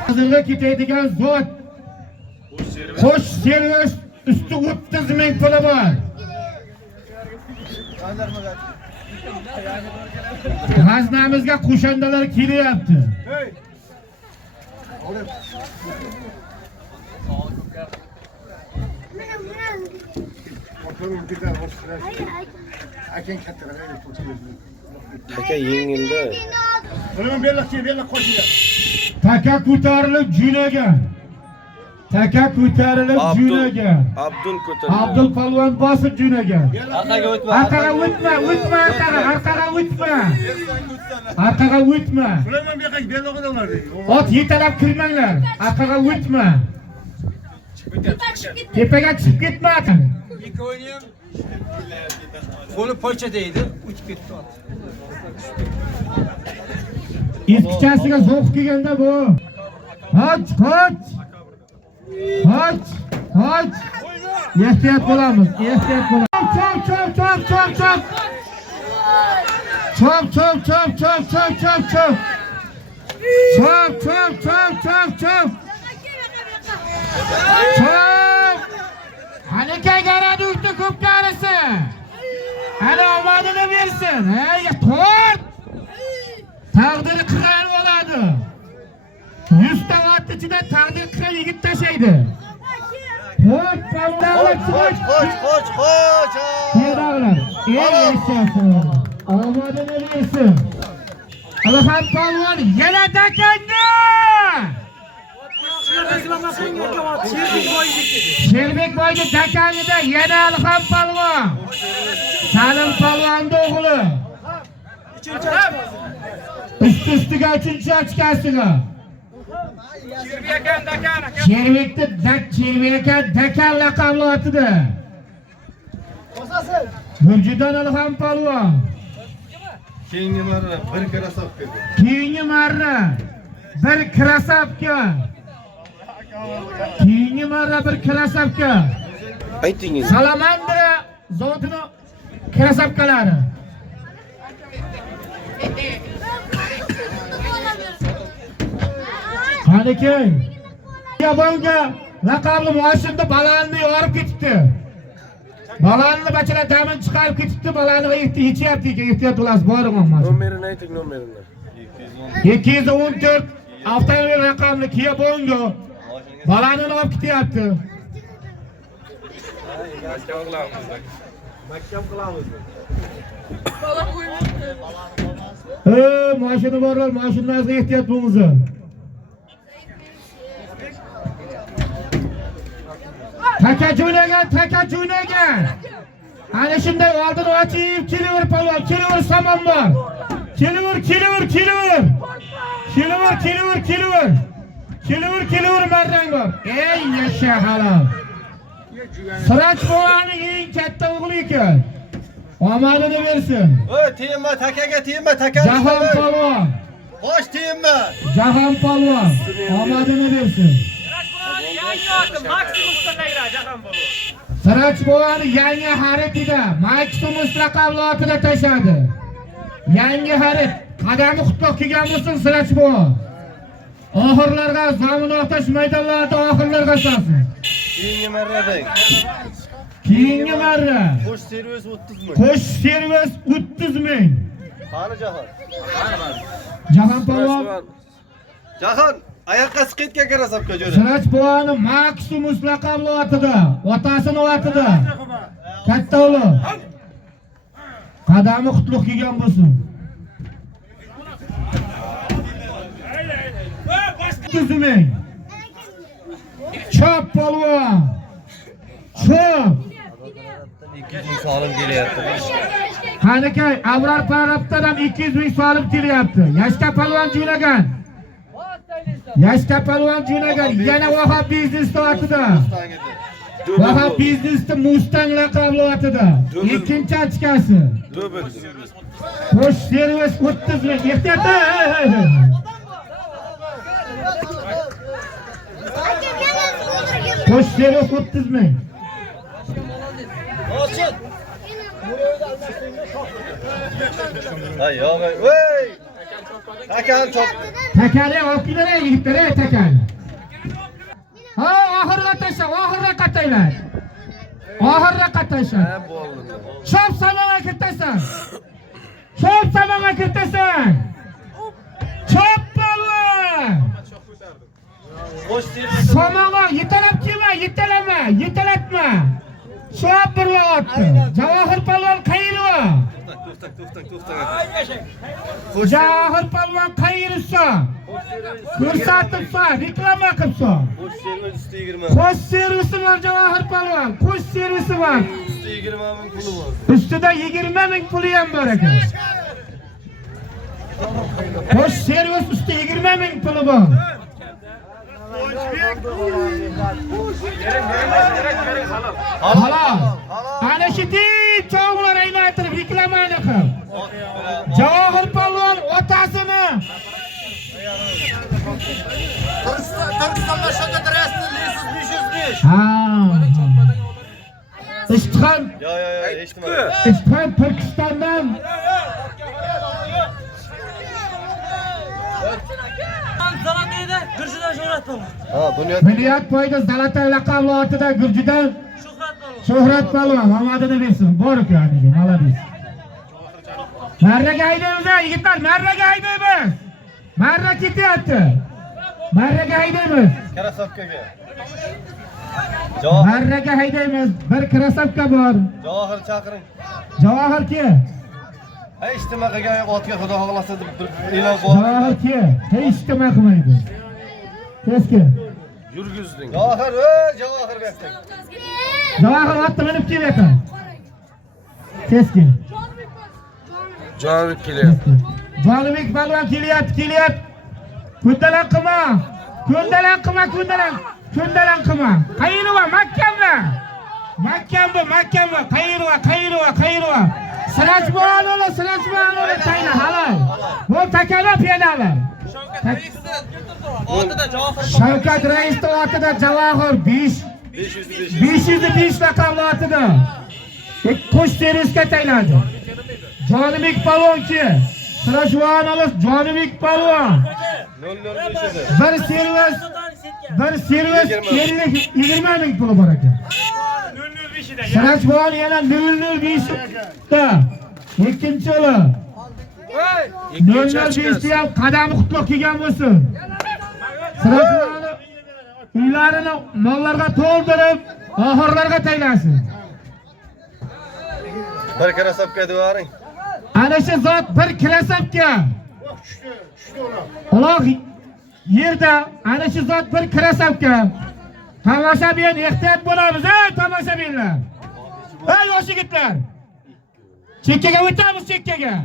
Hozirga ketadigan zot. Xo'sh, servis usti 30 ming puli bor. G'aznamizga qo'shandalar kelyapti. Aka yengilda. Taka ko'tarilib jo'nagan. Abdul ko'tardi. Abdul palvon bosib jo'nagan. Orqaga o'tma. Orqaga o'tma. Ot yetalab kirmanglar. Orqaga o'tma. Tepaga chiqib ketma. Ikki o'ynayam qo'li pochada edi, o'tib ketdi ot. Eskichasiga zo'q kelganda bu. Qoch. Ehtiyot bo'lamiz. Chop. Qanaka garadi uchta ko'p qarisi. Ana omadini bersin. Ey, to'rt. Taqdiri qilgan bo'ladi. 100 ta vaqt ichida taqdir qilgan yigit tashlaydi. To'rt palvonlar Qoch. Keraklar. Ey yashasi. Omadini bersin. Alham palvon yana dakanda. Sherbek boyga dakanida yana Alham palvon. Salim palvonning o'g'li. Üst-üstiga 3-chi ochkasiga. Sherbekda dakan laqabli otida. Gurjidan Alham palvon. Keyingi marra bir krasavka. Keyingi marra bir krasavka. Keyingi marra bir krasavka. Aytingiz. Salamandra zotini krasavkalari. Qaniki? Yabonga laqabli mashinda balanni yorib ketibdi. Balanni bachalar damin chiqarib ketibdi, balanni yechyapti, ehtiyot bo'lasiz, boring amma. Nomerini ayting, nomerini. 214 avtomobil raqamli Kia Bongo balanni olib ketyapti. Maktab qilamiz. Mashina borlar, mashinasiga ehtiyot bo'linglar. Taka jo'nagan. Ana shunday oldin ochib, kelaver palvon, kelaver samon bor. Kelaver marrang bor. Ey yasha halol. Sirach bovaning eng katta o'g'li ekan. Omadini bersin. Oy, tiyinma, takaga tiyinma, taka. Jahon palvon. Bosh tiyinma. Jahon palvon. Omadini bersin. Sirach bovaning yangi haritida Maximus raqamli otida tashladi. Yangi harit. Qadami qutlug' kelgan bo'lsin Sirach bova. Oxirlarga zamin o'tash maydonlarida oxirlarga solsin. Keyingi marradang. Keyingi marra. Qo'sh servis 30 ming. Qo'sh servis 30 ming. Qani Jahon? Jahon palvon. Jahon, oyoqqa siqayotgan krasavka jo'ra. Sirach bovaning Maximus laqabli otida, otasini otida. Katta o'g'li. Qadami qutlug' kelgan bo'lsin. Tuzmang. Chop polvon. Chop. 200 ming solim kelyapti. Qanakay, Abrar tarafdan ham 200 ming solim kelyapti. Yashka polvon jo'nagan. Yana Vahab biznes otida. Vahab biznesda Mustang laqabli otida. Ikkinchi ochkasi. Qo'sh servis 30 ming. Ehtiyot. Qo'sh servis 30 ming. Hay yo'q, voy. Takan chop. Takani olib kelay, yigitlar, takani. Ha, oxirga tasha, oxirga qataylar. Oxirga qataysan. Ha, bo'ldi. Chop samoga kirtasan. Chop polvon. Qo'sh servis. Samoga yetalatma. Chop bir otdi. Javohir polvon qayerwa? To'xtang. Javohir polvon qayersa? Ko'rsatibsa, reklama qilibsa. Qo'sh servis 120. Qo'sh servisi bor Javohir polvon. Qo'sh servisi bor. 120 ming puli bor. Ustida 20 ming puli ham bor ekan. Qo'sh servis ustida 20 ming puli bor. Halol. Ana shu deb cho'g'lar aylantirib reklamani qil. Javohir polvon otasini Turkistonda shunga dirastlisiz 505. ha. Ishtixon Yo, eshitmadim. Ishtixon Turkistondan Ha, bunyod. Milliyat poyda Zalatoy laqabli otida Gurjidan Shuhrat polvon omadini bersin. Bor ekan, malades. Marraga haydaymiz, yigitlar, marraga haydaymiz. Marra ketyapti. Marraga haydaymiz. Krasavkaga. Marraga haydaymiz. Bir krasavka bor. Javohir chaqiring. Javohir ki. Hech nima qilgan yo'q, otga xudo xohlasa deb bir e'lon bor. Javohir ki. Hech nima qilmaydi. Keski. Yurgizding. Javohir, Javohir bersak. Javohir otni minib kelyapti. Keskin. Jonibek kelyapti. Jonibek balvan kelyapti. Kundalan qilma. Kundalan qilma. Qayerwa mahkamla. Mahkamda. Qayerwa. Silajbon tayla halol. Bu takala piyodalar. Shavkat Raisning otida Javohir 505 raqamli otida. Qo'sh servisga tayladi. Jonibek palvonchi. Silajbon olib Jonibek palvon. 1 servis 20 ming puli bor ekan. Silajbon yana 005 da. Ikkinchi yo'li. 005 ham qadami qutlug' kelgan bo'lsin. Silajbon uylarini mollarga to'ldirib, oxirlarga taylasin. Bir krasavka devoring. Ana shu zot bir krasavka. Uloq yerda ana shu zot bir krasavka. Tomoshabin ehtiyot bo'lamiz, tomoshabinlar. Ey yosh yigitlar. Chekkaga o'tamiz, chekkaga.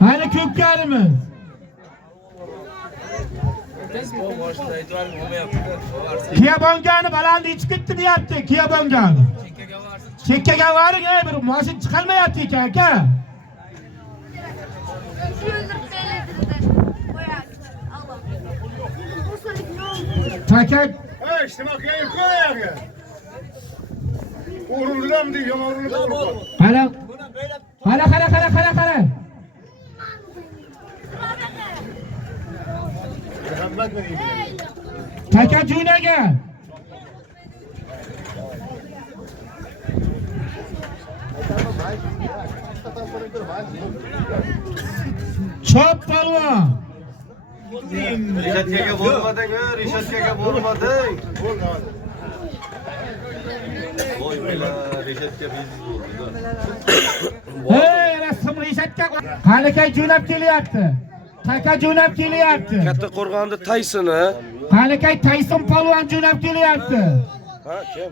Hali ko'pkarimiz. Kiyabongani balandi ichib ketdi deyapti, kiyabongani. Chekkaga boring, bir mashin chiqolmayapti ekan, aka. Takak. İştimakya koyar. Uğurludan mı diyor, uğurludan. Hala. Taka junaga. Chop palvon. Rishatkaga bo'lmading. Voy bela, rishatga biz. Hey, rasm rishatga. Qalikay jo'nab kelyapti. Taka jo'nab kelyapti. Katta Qo'rg'onda Taysoni. Qalikay Tayson palvon jo'nab kelyapti. Ha, kim?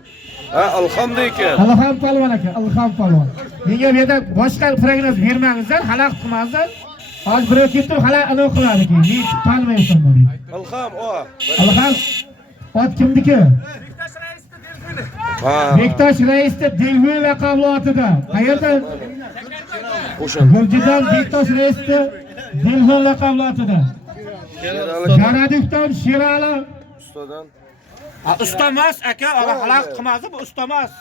Ha, Alhamda ekan. Alham palvon aka, Alham palvon. Menga bu yerda boshqa prognoz bermangizlar, xalaq qilmangizlar. Hozir birov ketdi, xalaq aniq qiladi keyin. Men tanmayman buni. Alham, Alham ot kimniki? Ha. Bektosh Raisning Delvin laqabli otida. Qayerdan? O'sha. Gurjidan Bektosh Raisning Delvin laqabli otida. Jaradukdan Sherali Ustodan. Ustamas aka, xalaq qilmadi, bu ustamas.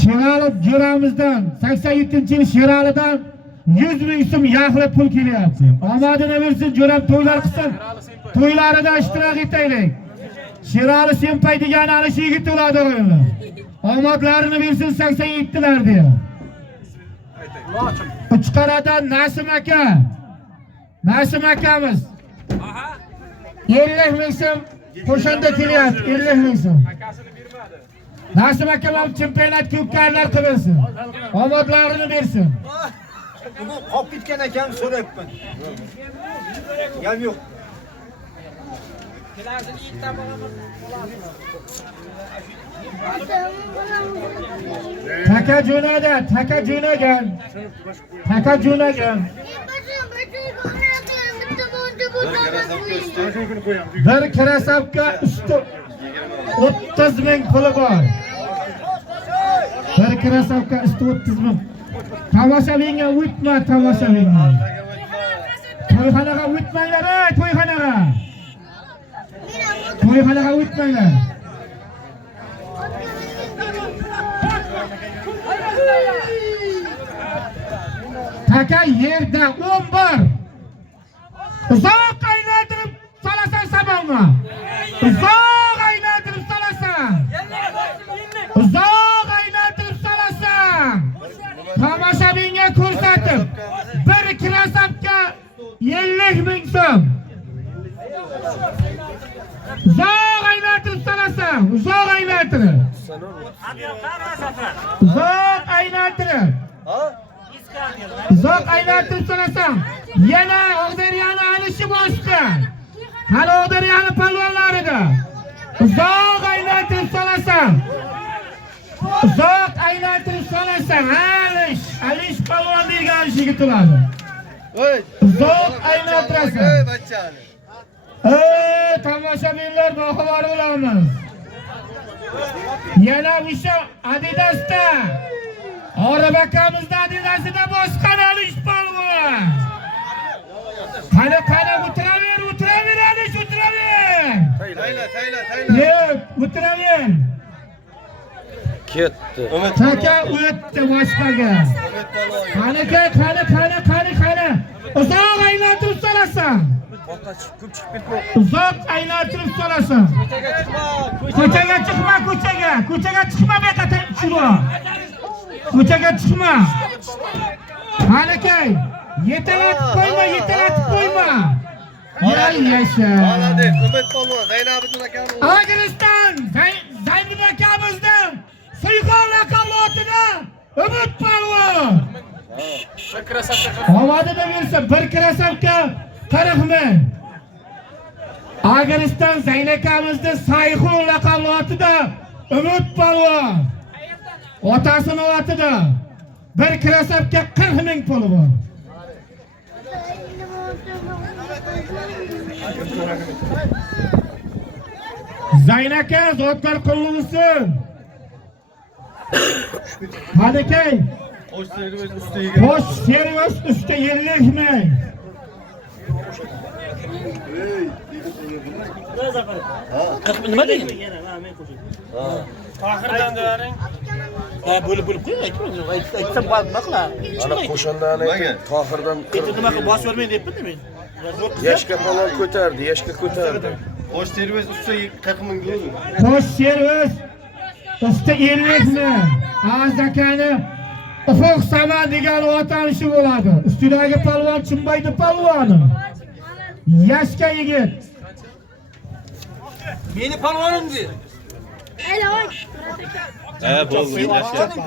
Sherali jo'ramizdan 87-yil Sheralidan 100 ming so'm yaxlit pul kelyapti. Omadini bersin, jo'ram to'ylar qilsin. To'ylarida ishtirok etaylik. Sherali Senpay degan ana shu yigit bo'ladi o'g'illar. Omadlarini bersin 87lar deya. Uchqaradan Nasim akamiz. 50 ming so'm qo'shanda kelyapti, 50 ming so'm. Nasim akam chempionat ko'pkarlar qilsin. Omadlarini bersin. Bu qolib ketgan ekan so'rayapman. Gap yo'q. Taka jo'nagan. Bir krasavka usti 30 ming puli bor. Bir krasavka usti 30 ming. Tomoshabinga o'tma, tomoshabinga. To'yxonaga o'tmanglar, to'yxonaga. To'yxonaga o'tmanglar. Taka yerda 11. Uzoq aylantirib salasan samonga. Uzoq aylantirib salasan. Tomoshabinga ko'rsatib, bir krasavka 50 ming so'm. Uzoq aylantirib salasan, uzoq aylantirib. Uzoq aylantirib salasan. Yana Og'dariyani alishi boshqa. Halodariyani palvonlarida uzoq aylantirib solasan. Uzoq aylantirib solasan. Alish palvon degan yigitlarni. Uzoq aylantirasan. Tomoshabinlar boxabar bo'lamiz. Yana o'sha Adidasda Orab akamizda Adidasida boshqa Alish palvon. Qani o'tiraver, Alish o'tiraver. Yo'q, o'tiraver. Ketdi. Taka o'tdi boshqaga. Qani. Uzoq aylantirib solasan. Uzoq aylantirib solasan. Ko'chaga chiqma. Ko'chaga chiqma beqata chiqma. Ko'chaga chiqma. Qanakay, yetalatib qo'yma. Voy yasha. Malades, Umid polvon, Zaynabiddin akamiz. Agriston, Zayniddin akamizni Suyqon laqabli otida Umid polvon. Omadida bersa bir krasavka 40 ming. Agriston Zaynakamizni Sayxun laqabli otida Umid polvon. Otasini otida bir krasavka 40 ming puli bor. Zaynaka zotlar qulluqsin. Qanakay? Qo'sh servis ustiga. Qo'sh servis ustiga 50 ming. Nima deydi? Tohirdan bering. Bo'lib qo'y, aytsam nima qila? Ana qo'shanlarni Tohirdan Nima qilib bosib bermang debdim men. Yashka palon ko'tardi. Qo'sh servis ustiga 40 ming bo'ldi. Qo'sh servis ustiga 50 ming. Azakani Ufuq Saman degan otanishi bo'ladi. Ustidagi palvon Chimbaydi palvoni. Yashka yigit. Meni palvonim de. Bo'ldi,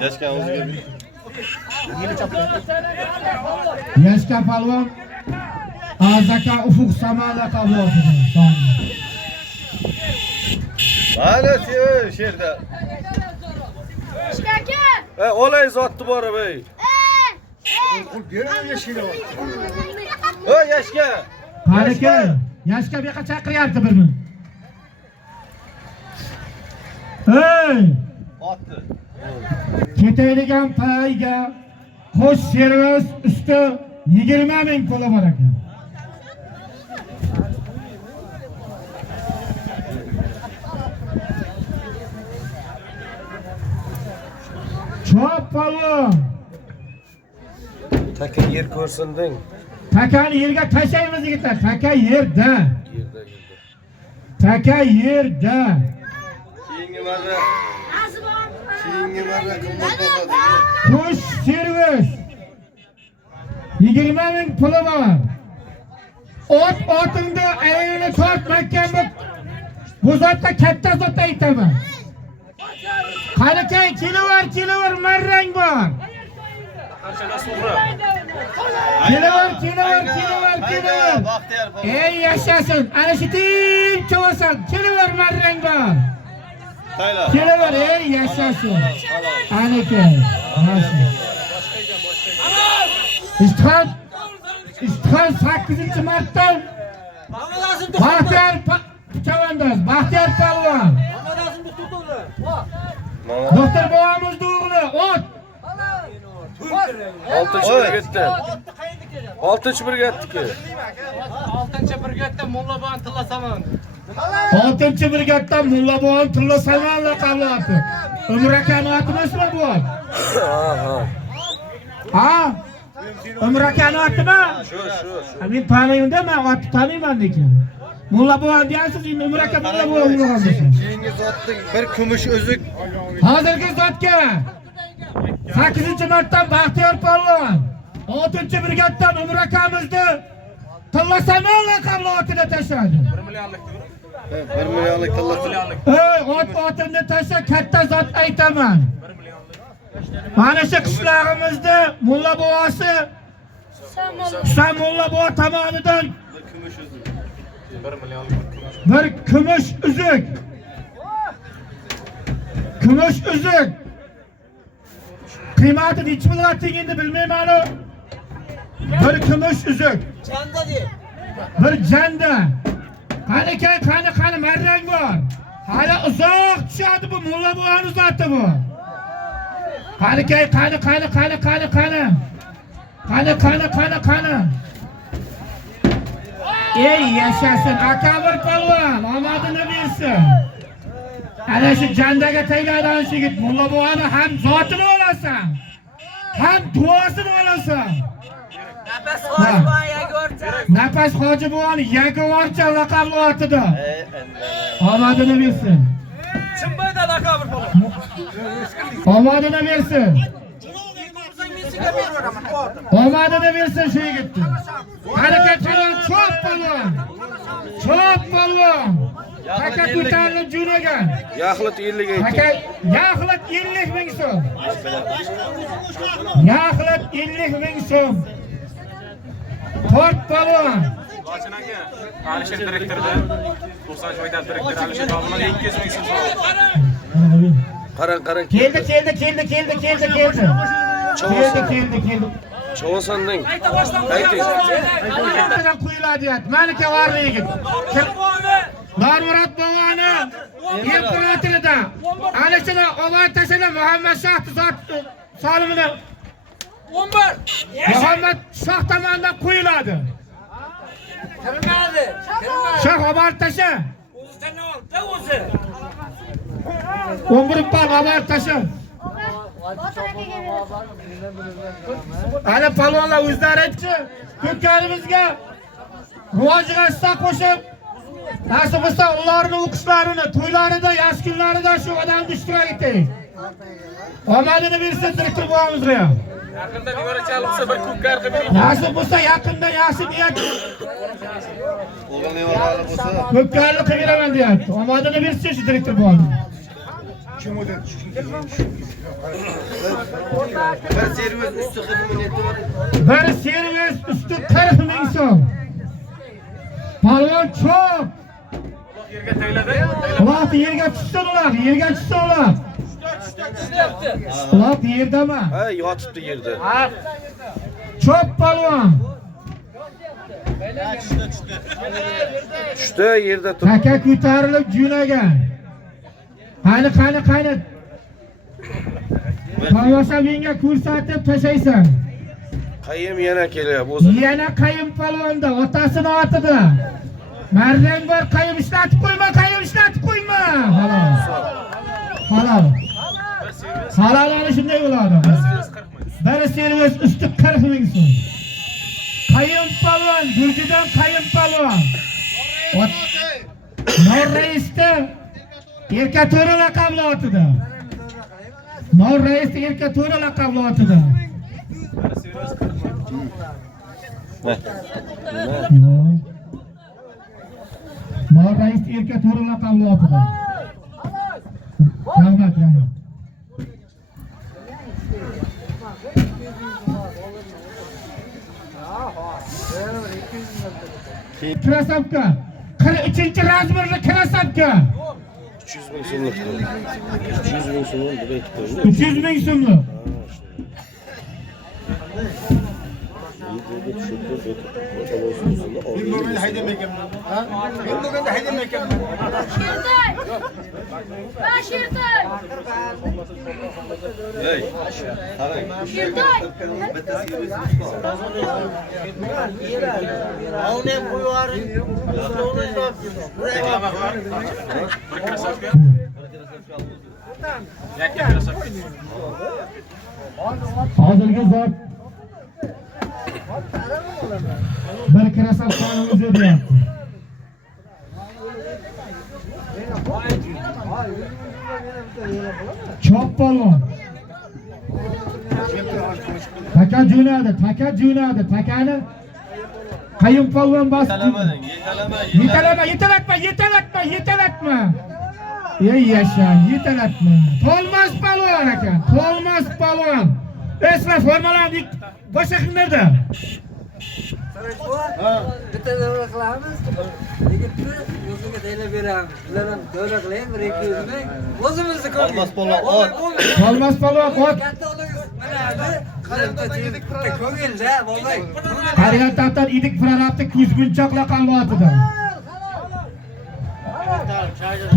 yashka o'ziga. Yashka palvon Azaka Ufuq Saman laqabli otida. Mana sherda. Olay zotni borib ey. Oy yashka. Qanaka, Yashka bu yoqqa chaqiryapti bir min. Ey! Otdi. Ketadigan payga qo'sh servis usti 20 ming puli bor ekan. Chop palvon. Taka yer ko'rsinding. Takani yerga tashlaymiz yigitlar. Taka yerda. Keyingi marra qimmat bo'ladi. Qo'sh servis 20 ming puli bor. Otingda ayini tortmakkan bu zotda katta zot aytaman. Qanakay kilovar marrang bor. Kilovar. Ey yashasin. Ana shu tim cho'san. Kilovar marrang bor. Kilovar ey yashasin. Anakay. İstihad 8-martdan Baxtiyor palvon. Doktor bobomizni o'g'li ot. 6-brigadniki. 6-brigadda Mullabon Tillasaman. 6-brigaddan Mullabon Tillasaman laqabli oti. Umr akani oti emasmi bu? Ha? Umr akani otimi? Shu. Men taniyman-da, men otni taniyman lekin. Mullabon deyasiz, Umr aka Mullabon bo'lgansiz. Keyingi zotning bir kumush uzuk. Hozirgi zotga 8-martdan Baxtiyor palvon 6-brigaddan Umr akamizni Tillasaman laqabli otida tashladi. 1 millionlik tillasam. Ey, otimni tashlab katta zot aytaman. Mana shu qishlog'imizda mulla bobosi Husan mulla bobo tomonidan Bir kumush uzuk. Kumush uzuk. Qiymati necha million tengini bilmayman u. Bir kumush uzuk. Chanda de. Bir janda. Qani marrang bor. Hali uzoq tushadi bu mulla buvani zoti bu. Qani. Ey yaşasın akabir palvon, omadini bersin. Ana shu jandaga tegadigan yigit mulla buvani ham zotini olasan, ham duosini olasan. Nafas hoji buvani yagovorcha laqabli otida. Omadini bersin. Chimbayda akabir palvon. Omadini bersin. Omadini bersin shu yigitni. Harakat qilin, cho'p palvon. Cho'p palvon. Taka ko'tarilib jo'nagan. Yaxlit 50 ga Taka ayting. yaxlit 50 ming so'm. Yaxlit 50 ming so'm. To'rt palvon. Lochin aka, Alisher direktorda 90 joyda direktor Alisher Domlan 200 ming so'm so'radi. Qarang. Keldi. Chovasandan ayting. Aytgan quyiladi. Malika varli yigit. Normurat bovani imperatorida Alisher Omar tashala Muhammad Shoh zot solimini 11 Muhammad Shoh tomonidan quyiladi. Kirmadi. Shoh Omar tasha. O'zi. 11 pal Omar tasha. Ana palvonlar o'zlari aytchi, ko'pkarimizga rivojiga hissa qo'shib, nasib bo'lsa ularning o'qishlarini, to'ylarida, yosh kunlarida shu odamni ishtirok etaylik. Omadini bersin direktor buvamizga. Yaqinda nevara chalibsa bir ko'pkar qilib Nasib bo'lsa yaqinda yaxshi niyat O'g'il nevarali bo'lsa, ko'pkarni qilib beraman deyapti. Omadini bersin shu direktor buvamiz. bir servis usti xizmat etib. Bir servis usti 40 ming so'm. Palvon cho'p. yerga tayladi. Ular yerga tushsin ular. Ular yerdami? Ha, yotibdi yerda. Cho'p palvon. Tushdi yerda turib. Taka ko'tarilib jo'nagan. Qani. Palvonsa menga ko'rsatib tashaysan. Qayim yana kelyapti o'zi. Yana qayim palvonda, otasini otida. Marrang bor, qayim ishlatib qo'yma. Halol. Halol ana shunday bo'ladi. Bir servis usti 40 ming so'm. Qayim palvon, Gurjidan qayim palvon. Nor raisda erka to'ra laqabli otida. Nor raisda erka to'ra laqabli otida. Nor raisda erka to'ra laqabli otida. Rahmat. Krasavka. 43-razmerli krasavka. 300 ming so'mlik. 300 ming so'mni deb aytdi. 300 ming so'mli. Ey, qarang. Bitta servis usti bor. Avne qo'yvaring. Hozirgi zot bir krasavkani o'zi deyapti. Chop palvon. Taka jo'nadi. Takani qayim palvon bosdi. Yetalatma. Ey yasha, yetalatma. Tolmas palvon ekan. Esla formalarni boshqa kimlarda? Bitta davra qilamiz. Yigitni o'ziga taylab beramiz. Ular ham davra qilaylik, 1-200 ming. O'zimizni ko'ramiz. Olmas polvon ot. Katta o'g'lingiz mana ko'ngilda, bo'lmay. Qarigan tapdan idik firarabdi kuzgunchoqla qalvatida.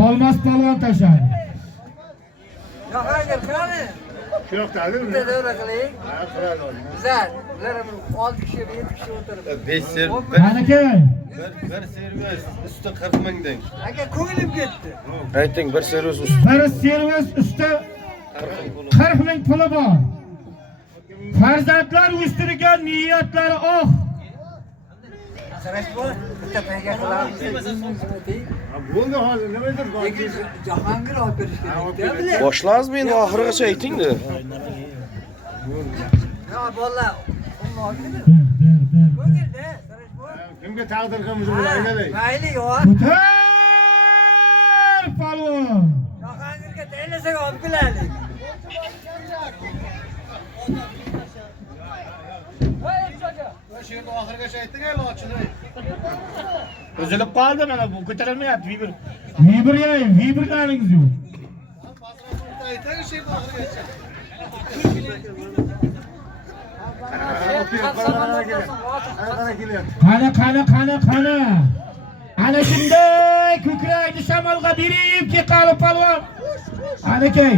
Olmas polvon tashadi. Yo'q, qani. Yo'qdagi. Bitta davra qilaylik. Ha, qiladi. Bizlar, ular ham 6 kishi, 7 kishi o'tirib. 5 ser. Anaka. Bir servis usti 40 mingdan. Aka ko'nglim ketdi. Ayting bir servis ust. Bir servis usti 40 ming puli bor. Farzandlar o'stirgan niyatlari oq. Sarash bor. Bitta payga qilamiz. Bo'ldi hozir nimadir bor. Jahongir olib berish kerak. Boshlamizmi endi oxirigacha ayting-da. Ya bolalar, ko'ngilda, sarash bor. Kimga taqdir qilamiz buni aylanay. Mayli yo'q. Ko'tar polvon. Jahongirga tayinlasak olib kelaylik. Üzülüp kaldı bana bu ko'tarilmayapti vibir. Vibrlaringiz yo'q. Qani. Ana shunday ko'kragini shamolga beribki qalib polvon. Anakay.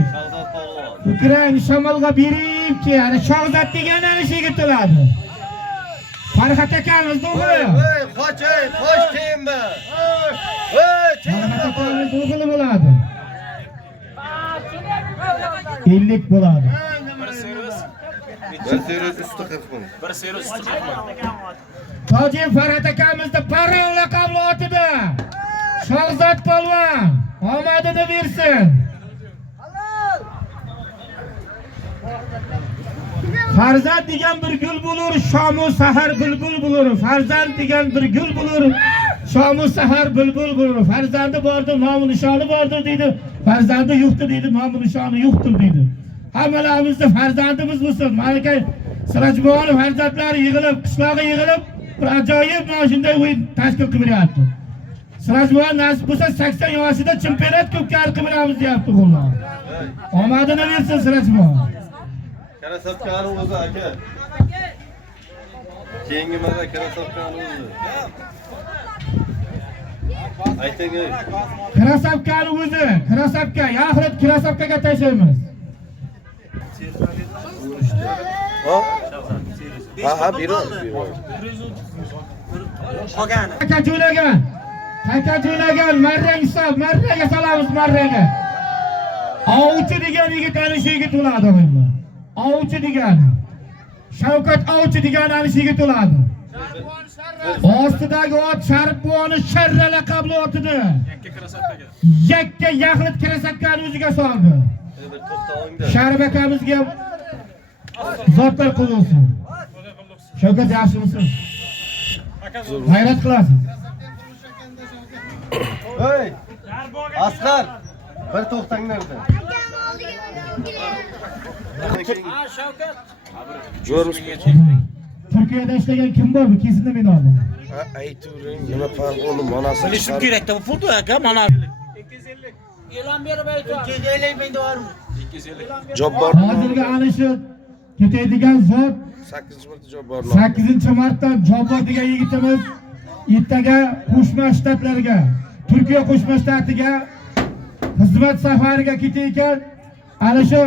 Ko'kragini shamolga beribki, ana Shog'zat degan ana shu yigitlardi. Farhat akamiz o'g'li. Qoch kiyinma. Farhat akamiz o'g'li bo'ladi. 50 bo'ladi. Bir servis usti 40 ming. bir servis usti 40 ming. Tojim Farhat akamizni Paron laqabli otida. Shog'zat polvon omadini bersin. Farzand degan bir gul bo'lur, shomu sahar bulbul bo'lur. Farzand degan bir gul bo'lur, shomu sahar bulbul bo'lur. Farzandi bordir, nomi nishoni bordir deydi. Farzandi yo'qdir deydi, nomi nishoni yo'qdir deydi. Hammalarimizni farzandimiz bo'lsin. Malaka Sirajboyev farzandlari yig'ilib, qishlog'i yig'ilib, bir ajoyib mana shunday o'yin tashkil qilib beryapti. Sirajboyev nasib bo'lsa 80 yoshida chempionat ko'pkari qilib beramiz deyapti qo'llar. Omadini bersin Sirajboyev. Karasabkani o'zi aka. Keyingi marra Karasabkani o'zi. Ayting. Krasavkani o'zi, Krasavka, yaxlit Krasavkaga tashlaymiz. Ha, biro. Qolgani. Takajo'lagan, marrang hisob, marraga salamiz, marraga. Ovchi degan yigit ana shu yigit bo'ladi o'g'lim. Ovchi degan. Shavkat Ovchi degan ana shu yigit bo'ladi. Ostidagi ot Sharifboni Sharra laqabli otida. Yakka yaxlit Krasavkani o'ziga soldi. Sharif akamizga zotlar qo'yilsin. Shavkat yaxshimisiz? G'ayrat qilasiz. Hey! Asqar! Bir to'xtanglar-da. Turkiyada ishlagan kim bor bu? Kesinda men oldim. Aytuvring, nima farq bo'ldi? Manasi Bilishim kerak-da bu pulni aka, mana 250. E'lon berib aytdim. 250 ming dolarmi? 250. Jobbor. Hozirgi ana shu ketadigan zot 8-marta Jobbor. 8-martdan Jobbor degan yigitimiz ertaga Qo'shma Shtatlarga, Turkiya Qo'shma Shtatiga xizmat safariga ketayotgan ana shu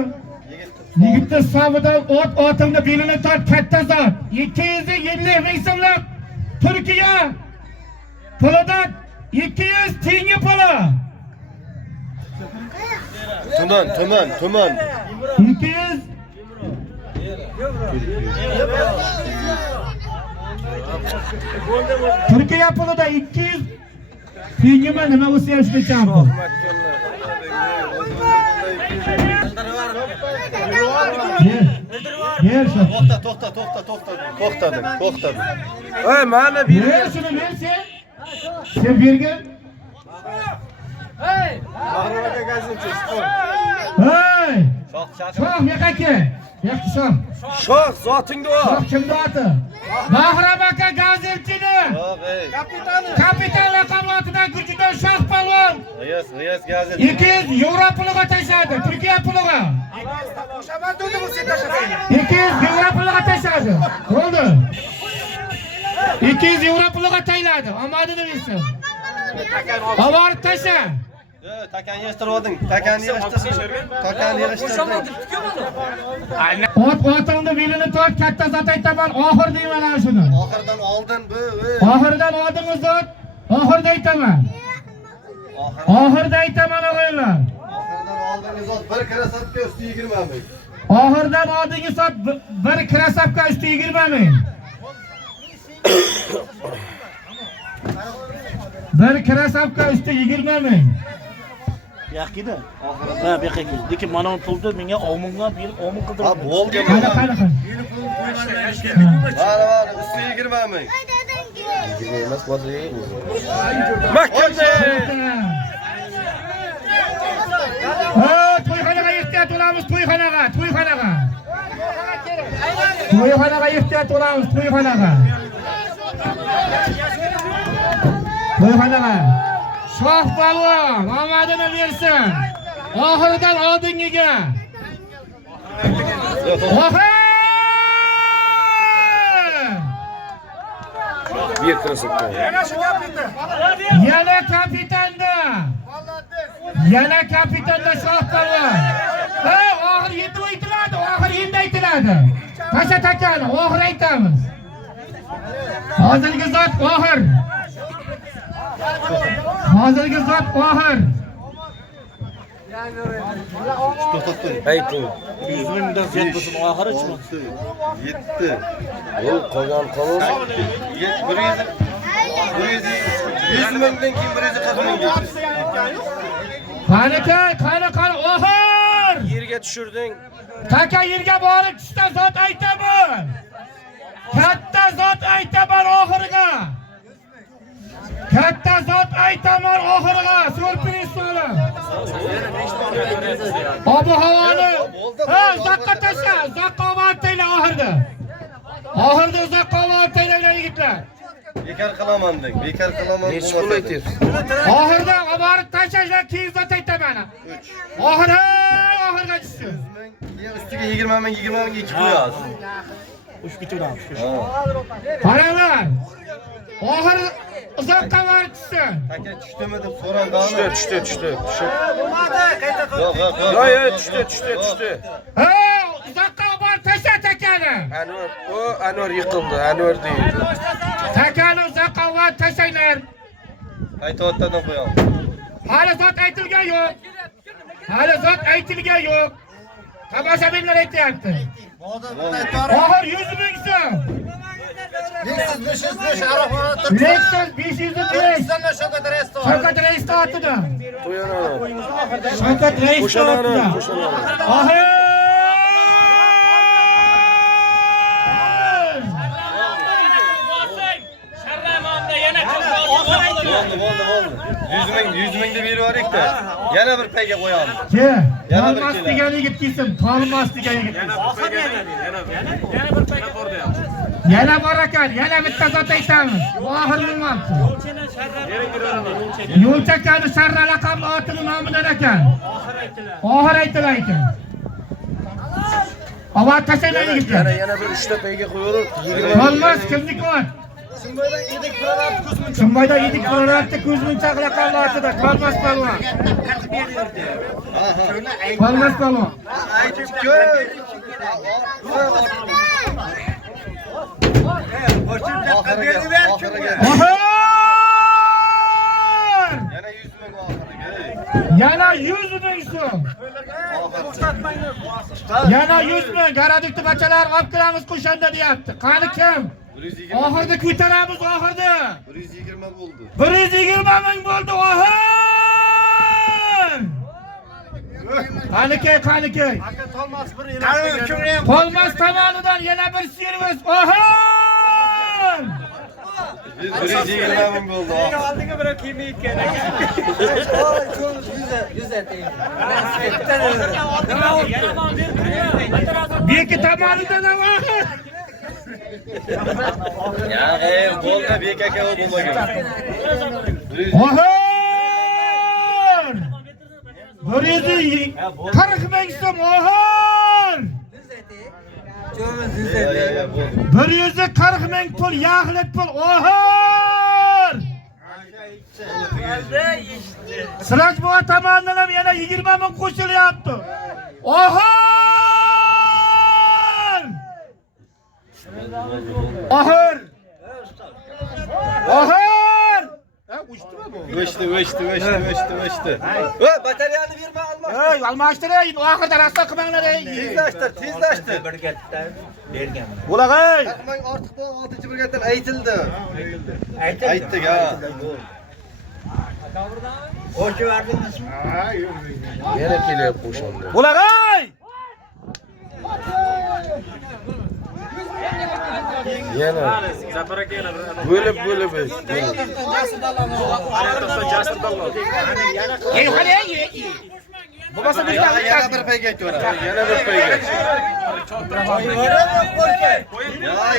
yigitni hisobidan otimni belini tort katta zot 250 ming so'mlab Turkiya pulidan 200 tenga puli. Tuman. 200 Turkiya pulida 200 tengimi nima bo'lsa ham shunday champi. Yer To'xtadim. Ey, mana bir. yer shuni ber sen bergin. Hey! Shoh yo'q aka. Yaxshi shoh. Shoh zotingda o. Shoh kimda oti? Bahram aka gazetchini. Yo'q, ey. Kapitan laqabotidan Gurjidon shoh palvon. G'iyos gazet. 200 yevro puliga tashladi. Turkiya puliga. 200 yevro puliga tashladi. Bo'ldi. 200 yevro puliga tayladi. Omadini bersin. Oborib tasha. Yo'q, takani yig'ishtirding. Takani yig'ishtirding. Takani yig'ishtirding. Otingni belini tort, katta zot aytaman, oxir deyman ana shuni. Oxirdan oldin bu. Oxirdan oldingiz zot, oxirda aytaman. Oxirda aytaman o'g'illar. Oxirdan oldingi zot bir krasavka usti 20 ming. Oxirdan oldingi zot bir krasavka usti 20 ming. Bir krasavka usti 20 ming. Yo'q-da. Ha, bu yoqqa kel. Lekin mana bu pulni menga omunga berib, omun qildirib. Ha, bo'ldi. Qani. Mana usti 20 ming. 20 emas, bo'ldi. Mahkamda. Ha, to'yxonaga ehtiyot bo'lamiz, to'yxonaga. To'yxonaga ehtiyot bo'lamiz, to'yxonaga. To'yxonaga. Shoh palvon omadini bersin. Oxiridan oldingiga. Bir krasavka. Yana kapitanda shoh palvon. Ha, oxir endi aytiladi, oxir endi aytiladi. Tasha takani, oxir aytamiz. Hozirgi zot oxir. Hozirgi zot oxir. Ayting. 100 mingdan ziyod bo'lsin oxirichmi? 7. Bu qolgan qolib 100 mingdan keyin 140 ming. Qani oxir. yerga tushirding. Taka yerga borib tushda zot aytaman. Katta zot aytaman oxiriga. Katta zot aytaman oxiriga. Surpriz so'lam. Obu havoni. Ha, uzoqqa tasha, uzoqqa olib tayla oxirda. Oxirda uzoqqa olib tayla yigitlar. Bekar qilaman deng. Bekar qilaman. Nech pul aytyapsiz? Oxirda olib tashashlar keyin zot aytaman. Oxirga tushdi. Keyin ustiga 20 ming 2 qo'yasiz. Uch bitiramiz. Qaranglar. Oxir uzoqqa borib tushdi. Taka tushdimi deb so'raganda. Tushdi. Yo'q. Yo'q, tushdi. Ha, uzoqqa borib tasha takani. Anvar yiqildi. Anvar deydi. Takani uzoqqa borib tashanglar. Qaytayotdan qo'yamiz. Hali zot aytilgan yo'q. Tomoshabinlar aytayapti. Oxir 100 ming so'm. Lexus 505 Arafat. Lexus 505. Shavkat Reis ta'tida. Shavkat Reis ta'tida. Oxir. Bo'ldi. 100 ming deb berib yana bir payga qo'yamiz. Tolmas degan yigit kelsin. Tolmas degan yigit. Yana bor ekan, yana bitta zot aytamiz. Oxir bo'lmabdi. Yo'lchakani Sharra laqabli otini nomidan ekan. Oxir aytilar ekan. Ava tashaylar yigitlar. Yana bir 3 ta payga qo'yib, 20 Tolmas kimniki bor? Chimboyda yedik qo'rabdi ko'zmunchoq laqabli otida. Tolmas palvon. Tolmas palvon. Yana 100 ming so'm. Yana 100 ming. Garadikni bachalar olib kiramiz qo'shanda deyapti. Qani kim? Oxirda ko'taramiz oxirda. 120 bo'ldi. 120 ming bo'ldi oxir. Qani. Tolmas tomonidan yana bir servis oxir. 120 ming bo'ldi. Oldiga bir kelmaydi kerak. Beki tomonidan oxir. Ya golda BKK bo'lmagan. Ohir! 140 ming so'm ohir! 140 ming pul, yağlit pul ohir! Siraj bova tomonidan ham yana 20 ming qo'shilyapti. Ohir! Ohir! Ohir! O'chdi. Batareyani berma, almashtir. Ey, almashtiring. Oxirida rasvo qilmanglar ey. Tezlashtir. Birgatdan berganman. Bo'lag'ay. Taqmang ortiq bu 6-birgatdan aytildi. Aytdik ha. Qo'shib yordingizmi? Yana kelyapti o'shanda. Bo'lag'ay. Yana Zafar aka yana bo'lib. Ey, hali ey. Bo'lmasa bizlar Yana bir payga aytaveradi. yana bir payga.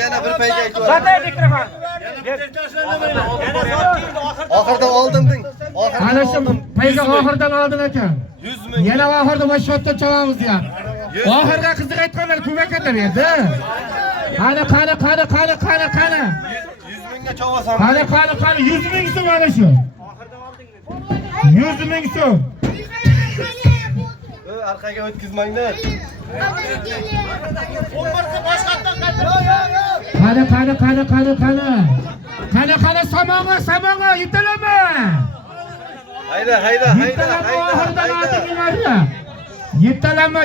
Yana bir payga aytaveradi. Zaten mikrofon. Oxirda oldimding. Ana shu payga oxirdan oldin ekan. 100 ming. Yana oxirda va shotda chalamiz deyapti. Oxirda qiziq aytganlar ko'maklar edi. Qani. 100 mingga chovasan. Qani 100 ming so'm ana shu. 100 ming so'm. Arqaga o'tkazmanglar. Qani samonga yetalama. Hayda. Yetalama.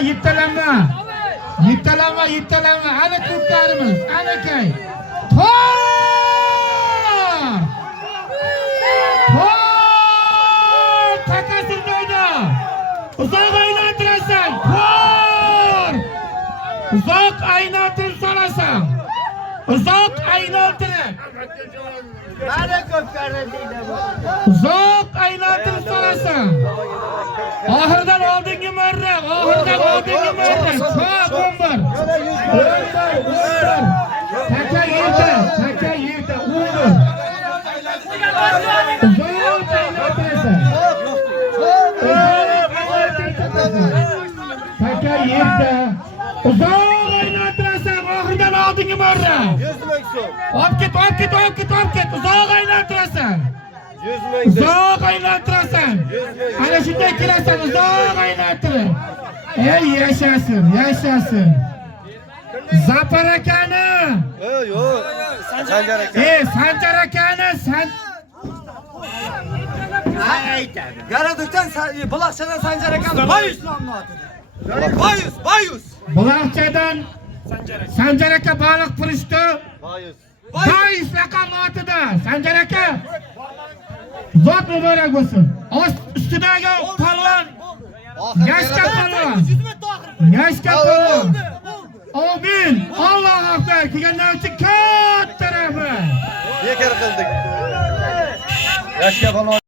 Ana ko'klarimiz, ana kay. Takasir do'yda. Uzoq aylantirasan. Uzoq aylantirib so'rasan. Uzoq aylantirib. Mana ko'pkarlar deydi bu. Uzoq aylantirib so'rasan. Oxirdan oldingi marra. Bombar. Taka yerda. Uzoq aylantirasan. Taka yerda. Uzoq aylantirasan. Oxirdan oldingi marra. 100 ming so'm. Olib ket. Uzoq aylantirasan. 100 ming. Uzoq aylantirasan. Ana shunday kelasan, uzoq aylantirib. Ey, yashasin. Zafar akani. Yo'q. Sanjar aka. Sanjar akani. Aytadi. Garadukdan buloqchadan Sanjar akam boyus nomni otadi. Boyus. Buloqchadan Sanjar aka baliq purishdi. Boyus. Raqam otida. Sanjar aka. Zot muborak bo'lsin. Ustidagi polvon. Yashka polvon. Amin. Alloh akbar. Kelganlar uchun katta rahmat. Bekor qildik. Yashka polvon